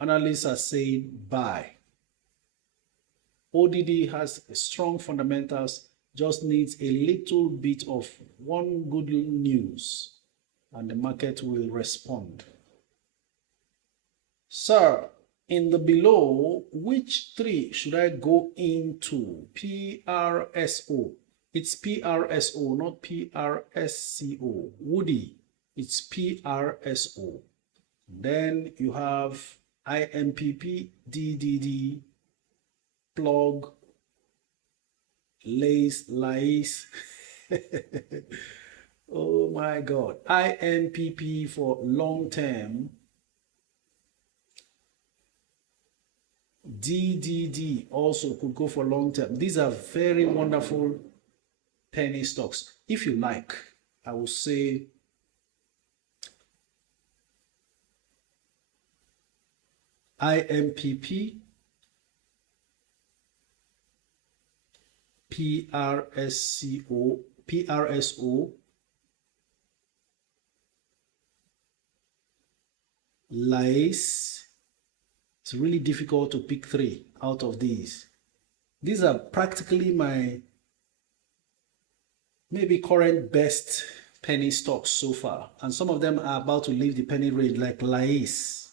analysts are saying buy. ODD has strong fundamentals, just needs a little bit of one good news and the market will respond. Sir, in the below, which three should I go into? PRSO. It's PRSO, not PRSCO. Woody, it's PRSO. Then you have IMPP, DDD, plug, lace. Oh my God. IMPP for long term. DDD also could go for long term. These are very wonderful penny stocks. If you like, I would say IMPP, PRSO, LACE. It's really difficult to pick three out of these. These are practically my maybe current best penny stocks so far. And some of them are about to leave the penny range, like LACE.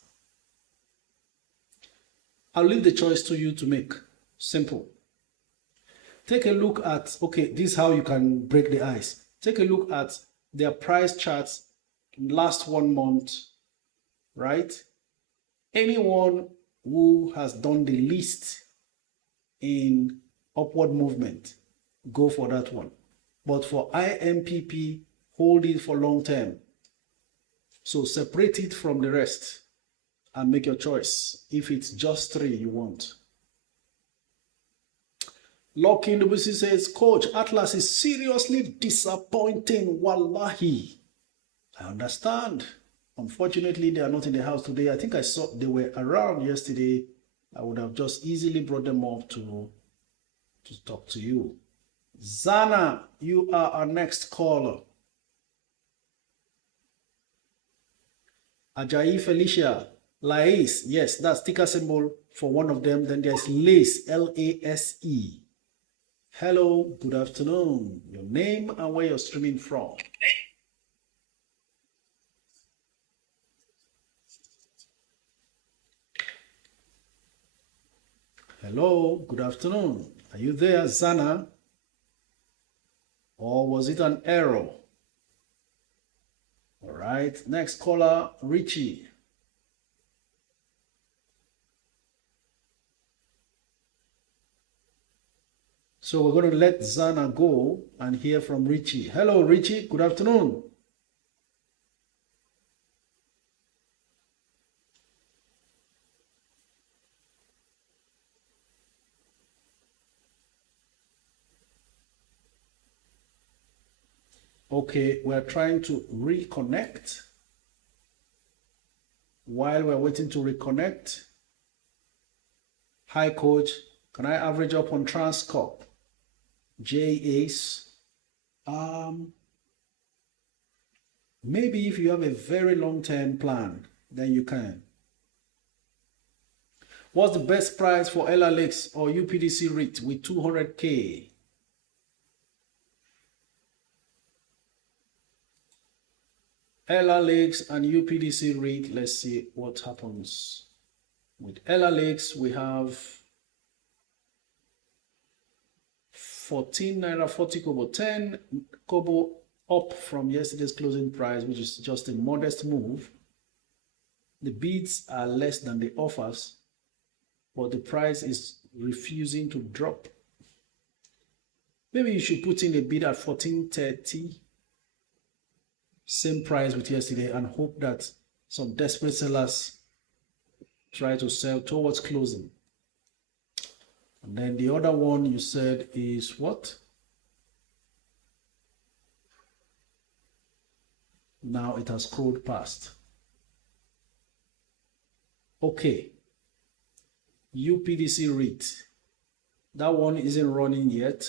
I'll leave the choice to you to make. Simple. Take a look at, okay, this is how you can break the ice. Take a look at their price charts last 1 month, right? Anyone who has done the least in upward movement, go for that one. But for IMPP, hold it for long term. So separate it from the rest and make your choice if it's just three you want. Locking WC says, Coach, Atlas is seriously disappointing. Wallahi. I understand. Unfortunately, they are not in the house today. I think I saw they were around yesterday. I would have just easily brought them up to talk to you. Zana, you are our next caller. Ajayi Felicia, Lais, yes, that's ticker symbol for one of them. Then there's Lace, L-A-S-E. Hello, good afternoon. Your name and where you're streaming from. Hello, good afternoon. Are you there, Zana? Or was it an error? All right, next caller, Richie. So we're going to let Zana go and hear from Richie. Hello, Richie. Good afternoon. Okay, we're trying to reconnect. While we're waiting to reconnect, hi, coach. Can I average up on Transcorp? J-Ace. Maybe if you have a very long-term plan, then you can. What's the best price for LLX or UPDC REIT with 200K? LLX and UPDC REIT, let's see what happens. With LLX, we have 14 naira 40 kobo, 10 kobo up from yesterday's closing price, which is just a modest move. The bids are less than the offers, but the price is refusing to drop. Maybe you should put in a bid at 14.30, same price with yesterday, and hope that some desperate sellers try to sell towards closing. And then the other one you said is what? Now it has scrolled past. Okay. UPDC REIT. That one isn't running yet.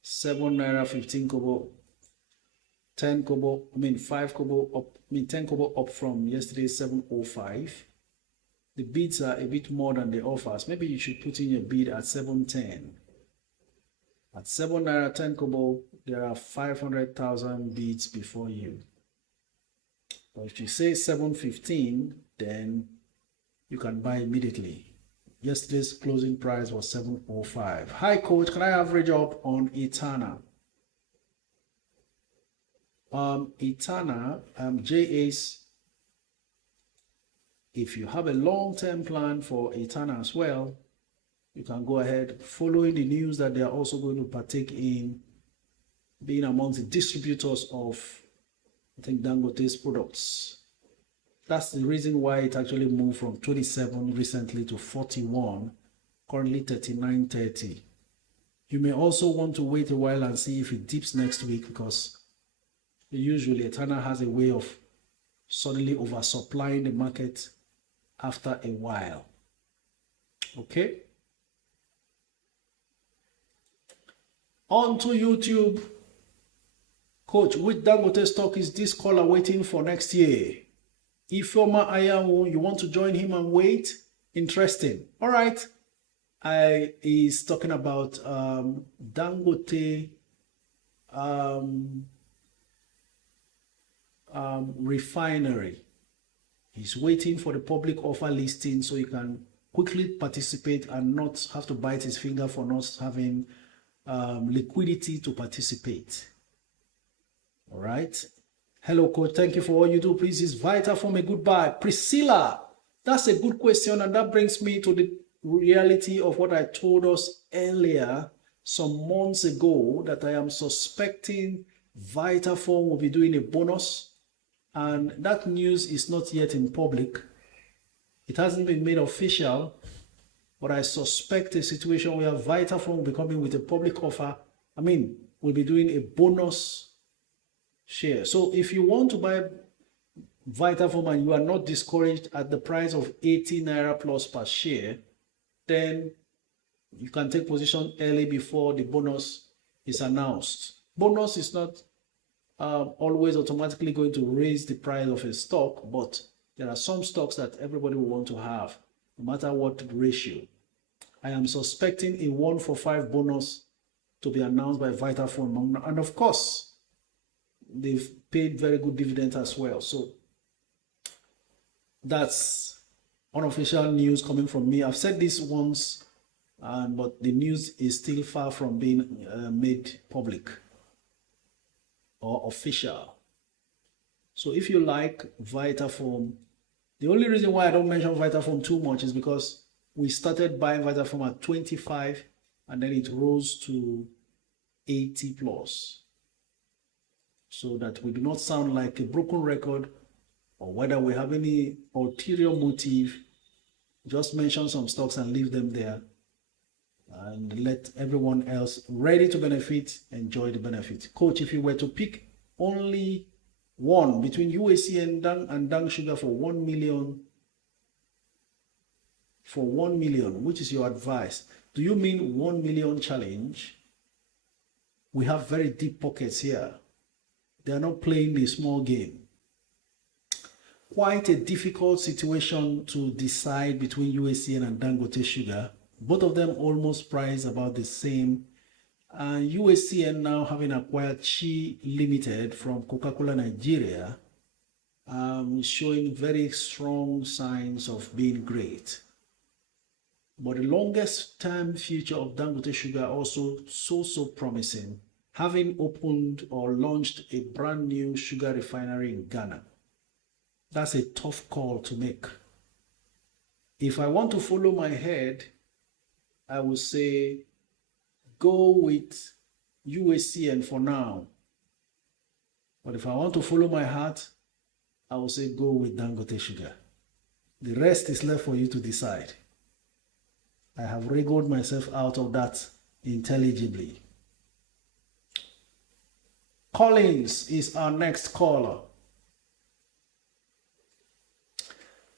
7 naira 15 kobo. 10 kobo, 5 kobo up, 10 kobo up from yesterday's 705. The bids are a bit more than the offers. Maybe you should put in your bid at 710. At 7 naira 10 kobo, there are 500,000 bids before you. But if you say 715, then you can buy immediately. Yesterday's closing price was 705. Hi, coach. Can I average up on Etana? Etana, J-Ace. If you have a long-term plan for Etana as well, you can go ahead following the news that they are also going to partake in being amongst the distributors of, I think, Dangote's products. That's the reason why it actually moved from 27 recently to 41, currently 39.30. You may also want to wait a while and see if it dips next week, because usually Etana has a way of suddenly oversupplying the market after a while. Okay. On to YouTube. Coach, which Dangote stock is this caller waiting for next year? Ifeoma Ayawu, you want to join him and wait? Interesting. All right. He's talking about Dangote refinery. He's waiting for the public offer listing so he can quickly participate and not have to bite his finger for not having liquidity to participate. All right. Hello, coach. Thank you for all you do. Please, is Vitafoam a goodbye? Priscilla, that's a good question, and that brings me to the reality of what I told us earlier some months ago, that I am suspecting Vitafoam will be doing a bonus, and that news is not yet in public. It hasn't been made official, but I suspect a situation where Vitafoam will be coming with a public offer. Will be doing a bonus share. So if you want to buy Vitafoam and you are not discouraged at the price of 80 naira plus per share, then you can take position early before the bonus is announced. Bonus is not always automatically going to raise the price of a stock, but there are some stocks that everybody will want to have, no matter what ratio. I am suspecting a 1-for-5 bonus to be announced by Vitafoam, and of course, they've paid very good dividends as well. So that's unofficial news coming from me. I've said this once, but the news is still far from being made public or official. So if you like Vitafoam, the only reason why I don't mention Vitafoam too much is because we started buying Vitafoam at 25 and then it rose to 80 plus. So that we do not sound like a broken record, or whether we have any ulterior motive, just mention some stocks and leave them there and let everyone else ready to benefit enjoy the benefit. Coach, if you were to pick only one between UAC and Dang Sugar for 1 million, which is your advice? Do you mean 1 million challenge? We have very deep pockets here. They are not playing the small game. Quite a difficult situation to decide between UACN and Dangote Sugar. Both of them almost priced about the same. And UACN now having acquired Chi Limited from Coca-Cola Nigeria, showing very strong signs of being great. But the longest term future of Dangote Sugar also so promising, having opened or launched a brand new sugar refinery in Ghana. That's a tough call to make. If I want to follow my head, I would say go with UACN for now. But if I want to follow my heart, I will say go with Dangote Sugar. The rest is left for you to decide. I have wriggled myself out of that intelligibly. Collins is our next caller.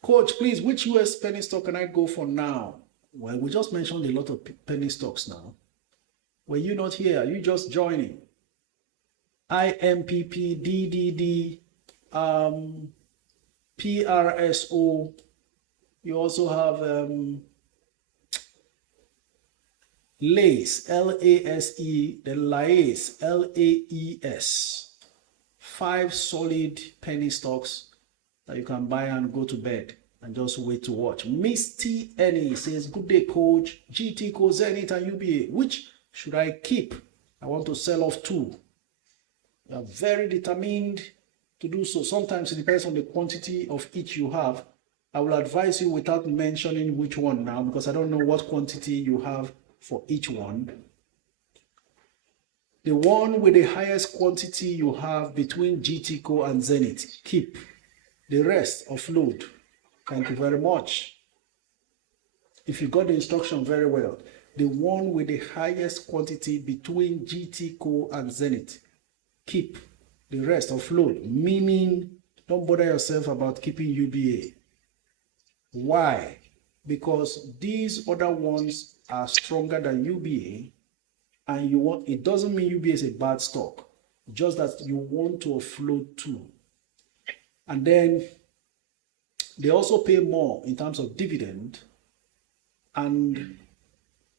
Coach, please, which US penny stock can I go for now? Well, we just mentioned a lot of penny stocks now. Were you not here? Are you just joining? IMPP, DDD, PRSO. You also have LACE, LASE, then LAES, LAES. 5 solid penny stocks that you can buy and go to bed and just wait to watch. Miss TNE says, good day, coach. GT, Zenith, and UBA. Which should I keep? I want to sell off 2. You are very determined to do so. Sometimes it depends on the quantity of each you have. I will advise you without mentioning which one now, because I don't know what quantity you have for each one. The one with the highest quantity you have between GTCO and Zenith, keep. The rest offload. Thank you very much. If you got the instruction very well, the one with the highest quantity between GTCO and Zenith, keep. The rest offload, meaning don't bother yourself about keeping UBA. Why? Because these other ones are stronger than UBA, and it doesn't mean UBA is a bad stock, just that you want to offload too. And then they also pay more in terms of dividend, and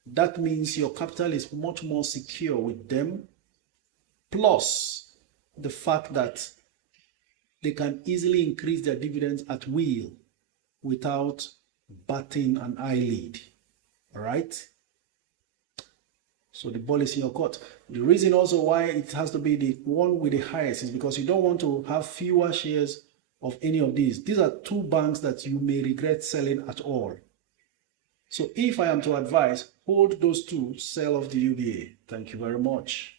that means your capital is much more secure with them, plus the fact that they can easily increase their dividends at will without batting an eyelid. All right? So the ball is in your court. The reason also why it has to be the one with the highest is because you don't want to have fewer shares of any of these. These are 2 banks that you may regret selling at all. So if I am to advise, hold those 2, sell off the UBA. Thank you very much.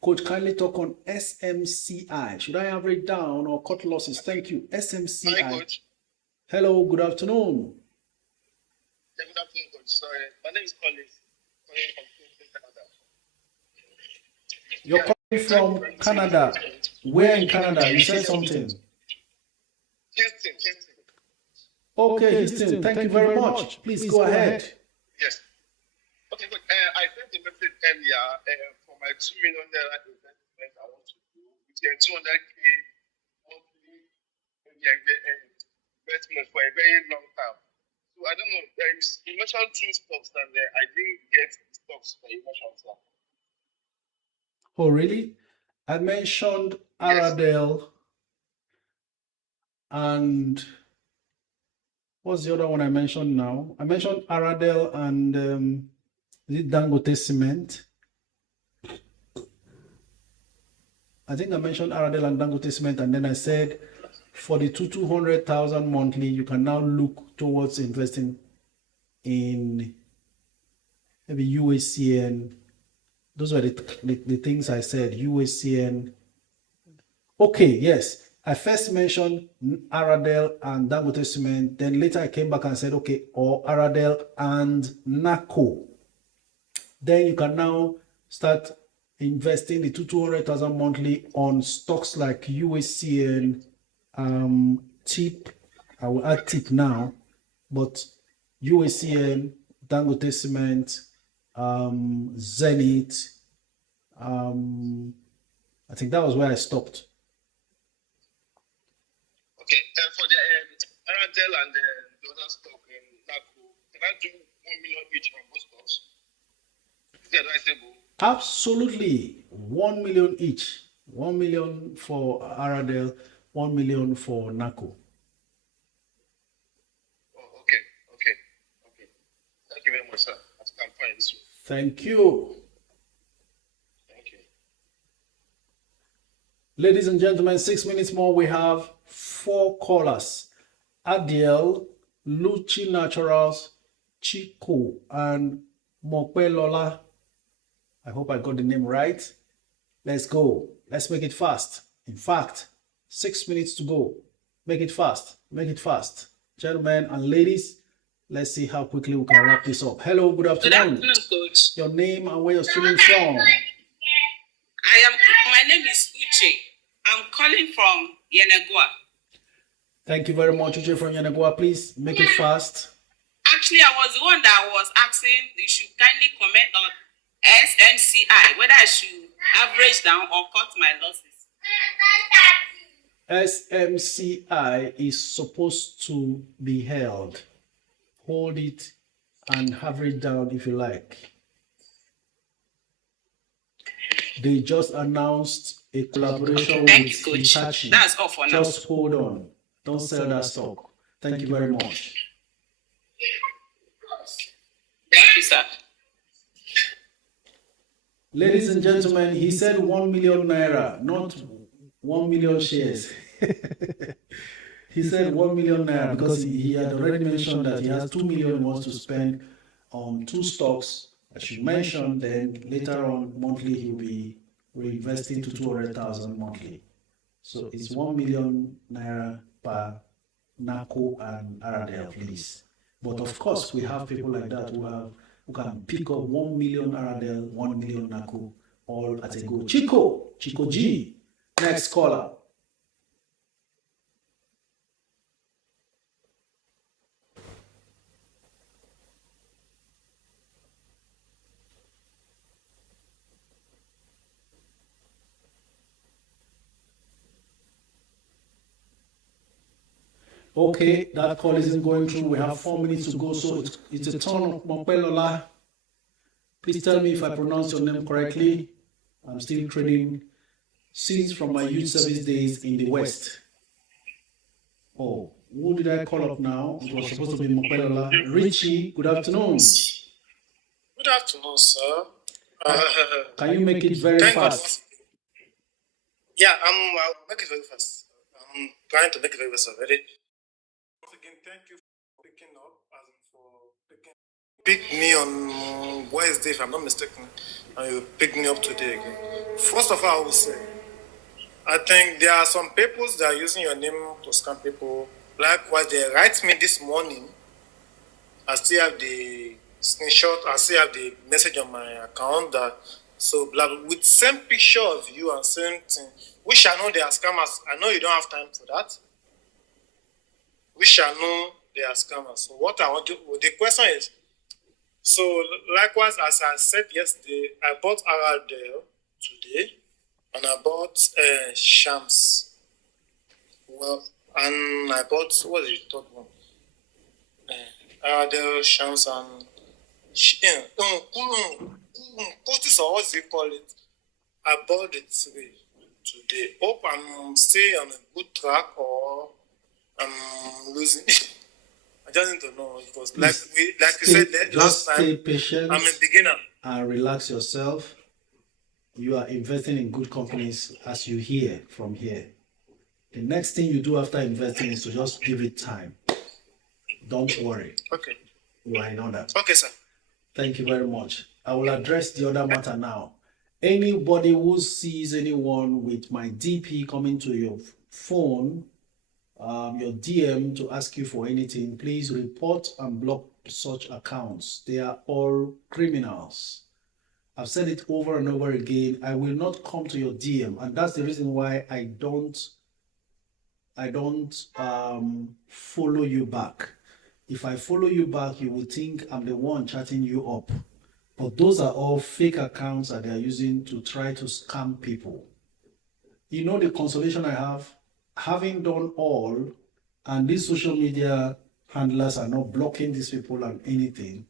Coach, kindly talk on SMCI. Should I average down or cut losses? Thank you. SMCI. Hi, Coach. Hello, good afternoon. Yeah, good afternoon, Coach. Sorry, my name is Collins. You're calling from Canada. Where in Canada? You said something. Houston. Okay, Houston. Thank you very much. Please go ahead. Yes. Okay, good. I sent a message earlier for my 2 million naira investment I want to do. 200K monthly investment for a very long time. So I don't know. You mentioned two stocks, and I didn't get the stocks that you mentioned, sir. Oh, really? I mentioned Yes. Aradel and what's the other one I mentioned now? I mentioned Aradel and is it Dangote Cement? I think I mentioned Aradel and Dangote Cement, and then I said for the 200,000 monthly, you can now look towards investing in maybe UACN. Those were the things I said, UACN. Okay, yes. I first mentioned Aradel and Dangote Cement. Then later I came back and said, okay, or Aradel and NACO. Then you can now start investing the 200,000 monthly on stocks like UACN, TIP. I will add TIP now, but UACN, Dangote Cement, Zenith. I think that was where I stopped. Okay, for the Aradel and the other stock in NACO, can I do 1 million each on both stocks? Is that advisable? Absolutely, 1 million each. 1 million for Aradel, 1 million for NACO. Oh, okay. Thank you very much, sir. I'm fine this way. Thank you. Thank you. Ladies and gentlemen, 6 minutes more. We have 4 callers. Adiel, Luchi Naturals, Chico, and Mokwelola. I hope I got the name right. Let's go. Let's make it fast. In fact, 6 minutes to go. Make it fast. Make it fast. Gentlemen and ladies, let's see how quickly we can wrap this up. Hello, good afternoon. Good afternoon, Coach. Your name and where you're streaming from? My name is Uche. I'm calling from Yenagua. Thank you very much, Uche from Yenagua. Please make it fast. Actually, I was the one that was asking you should kindly comment on SMCI, whether I should average down or cut my losses. SMCI is supposed to be held. Hold it and average down if you like. They just announced a collaboration with Hitachi. That's all for now. Just hold on. Don't sell that stock. Thank you very much. Thank you, sir. Ladies and gentlemen, he said 1 million naira, not 1 million shares. He said 1 million naira because he had already mentioned that he has 2 million he wants to spend on 2 stocks. As you mentioned, then later on monthly he'll be reinvesting to 200,000 monthly. So it's 1 million naira per NACO and Aradel, please. But of course, we have people like that who can pick up 1 million Aradel, 1 million NACO, all at a go. Chico G. Next caller. Okay, that call isn't going through. We have 4 minutes to go, so it's a turn of Mokwelola. Please tell me if I pronounce your name correctly. I'm still trading seeds from my youth service days in the West. Oh, who did I call up now? It was supposed to be Mokwelola. Richie, good afternoon. Good afternoon, sir. Can you make it very fast? Yeah, I'll make it very fast. I'm trying to make it very fast already. Again, thank you for picking up, pick me on Wednesday, if I'm not mistaken, and you picked me up today again. First of all, I will say, I think there are some people that are using your name to scam people. Likewise, they write me this morning. I still have the screenshot. I still have the message on my account that with same picture of you and same thing. We shall know they are scammers. I know you don't have time for that. We shall know they are scammers. So what I want to, the question is, so likewise, as I said yesterday, I bought Aradel today, and I bought Shams. Well, and I bought, what is the third one? The Shams and Curtis, or what's it call it? I bought it today. Hope I'm still on a good track or I'm losing. I just need to know because, like you said last time, stay patient. I'm a beginner. And relax yourself. You are investing in good companies, as you hear from here. The next thing you do after investing is to just give it time. Don't worry. Okay. You are in order. Okay, sir. Thank you very much. I will address the other matter now. Anybody who sees anyone with my DP coming to your phone, your DM to ask you for anything, please report and block such accounts. They are all criminals. I've said it over and over again. I will not come to your DM, and that's the reason why I don't follow you back. If I follow you back, you will think I'm the one chatting you up. But those are all fake accounts that they are using to try to scam people. You know the consolation I have? Having done all, and these social media handlers are not blocking these people and anything,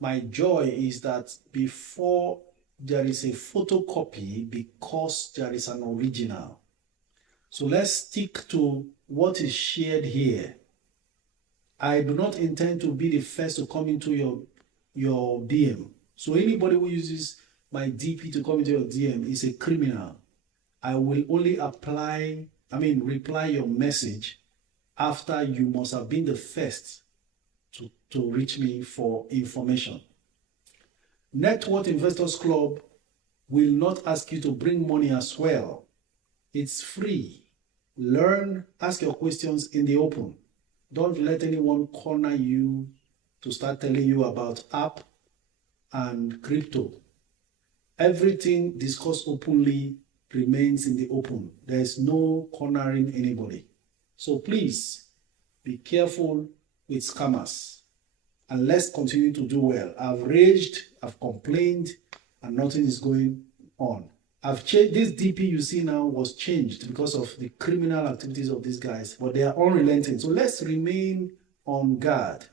my joy is that before there is a photocopy, because there is an original. So let's stick to what is shared here. I do not intend to be the first to come into your DM. So anybody who uses my DP to come into your DM is a criminal. I will only reply your message after you must have been the first to reach me for information. Net Worth Investors Club will not ask you to bring money as well. It's free. Learn, ask your questions in the open. Don't let anyone corner you to start telling you about app and crypto. Everything discussed openly remains in the open. There is no cornering anybody. So please be careful with scammers and let's continue to do well. I've raged, I've complained, and nothing is going on. I've changed. This DP you see now was changed because of the criminal activities of these guys, but they are unrelenting. So let's remain on guard.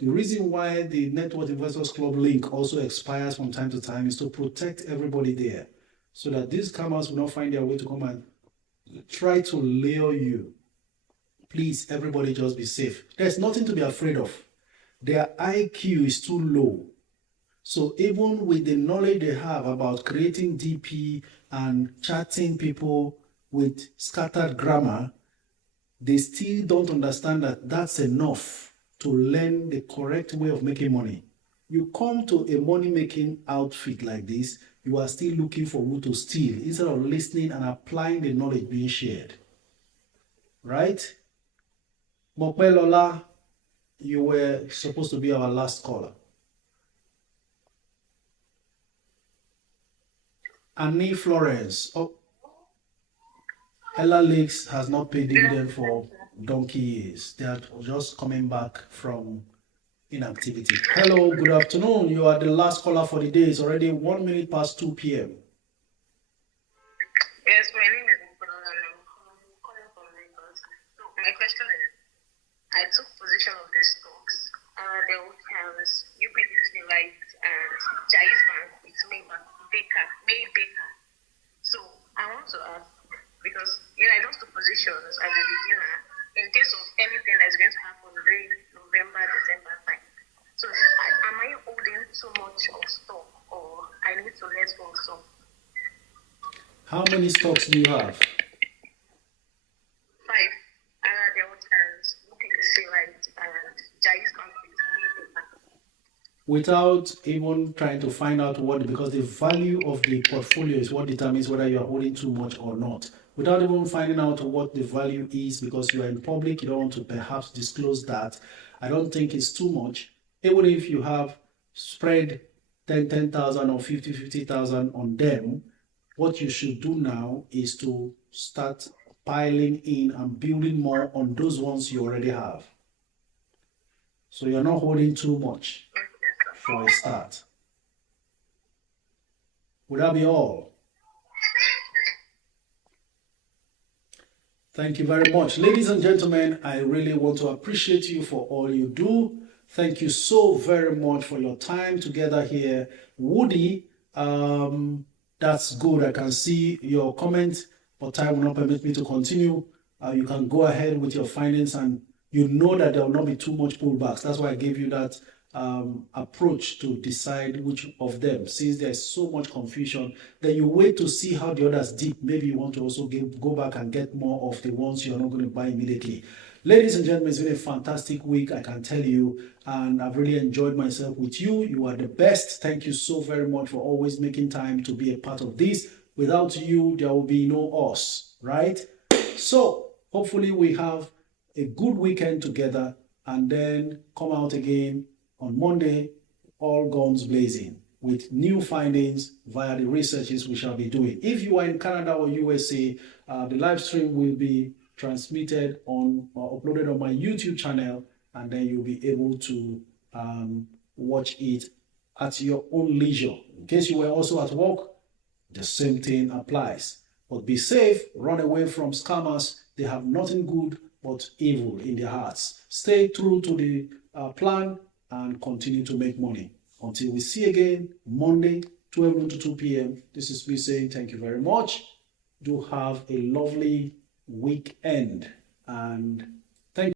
The reason why the Net Worth Investors Club link also expires from time to time is to protect everybody there, so that these scammers will not find their way to come and try to lure you. Please, everybody just be safe. There's nothing to be afraid of. Their IQ is too low. So even with the knowledge they have about creating DP and chatting people with scattered grammar, they still don't understand that that's enough to learn the correct way of making money. You come to a money-making outfit like this, you are still looking for who to steal instead of listening and applying the knowledge being shared. Right? Mokwelola, you were supposed to be our last caller. Annie Florence. Oh, Ella Lakes has not paid dividend for donkey years. They are just coming back from inactivity. Hello, good afternoon. You are the last caller for the day. It's already 1 minute past 2 p.m. Yes, my name is I'm calling from Lagos. So my question is, I took possession of these stocks. There was UPDC Light and Jais Bank with May Baker. So I want to ask, because I don't took positions as a beginner in case of anything that's going to happen during November, December time. So am I holding too much of stock, or I need to let go of some? How many stocks do you have? 5. There was UPDC Light and Jais Bank with May Baker. Without even trying to find out what, because the value of the portfolio is what determines whether you are holding too much or not. Without even finding out what the value is, because you are in public, you don't want to perhaps disclose that. I don't think it's too much. Even if you have spread 10,000 or 50,000 on them, what you should do now is to start piling in and building more on those ones you already have. So you're not holding too much for a start. Would that be all? Thank you very much. Ladies and gentlemen, I really want to appreciate you for all you do. Thank you so very much for your time together here. Woody, that's good. I can see your comment, but time will not permit me to continue. You can go ahead with your findings, and you know that there will not be too much pullbacks. That's why I gave you that approach to decide which of them. Since there's so much confusion, then you wait to see how the others dip. Maybe you want to also go back and get more of the ones you're not going to buy immediately. Ladies and gentlemen, it's been a fantastic week, I can tell you, and I've really enjoyed myself with you. You are the best. Thank you so very much for always making time to be a part of this. Without you, there will be no us, right? So hopefully we have a good weekend together and then come out again on Monday, all guns blazing, with new findings via the researches we shall be doing. If you are in Canada or USA, the live stream will be transmitted on or uploaded on my YouTube channel, and then you'll be able to watch it at your own leisure. In case you were also at work, the same thing applies. But be safe, run away from scammers. They have nothing good but evil in their hearts. Stay true to the plan and continue to make money. Until we see again, Monday, 12 noon to 2 p.m. This is me saying thank you very much. Do have a lovely weekend and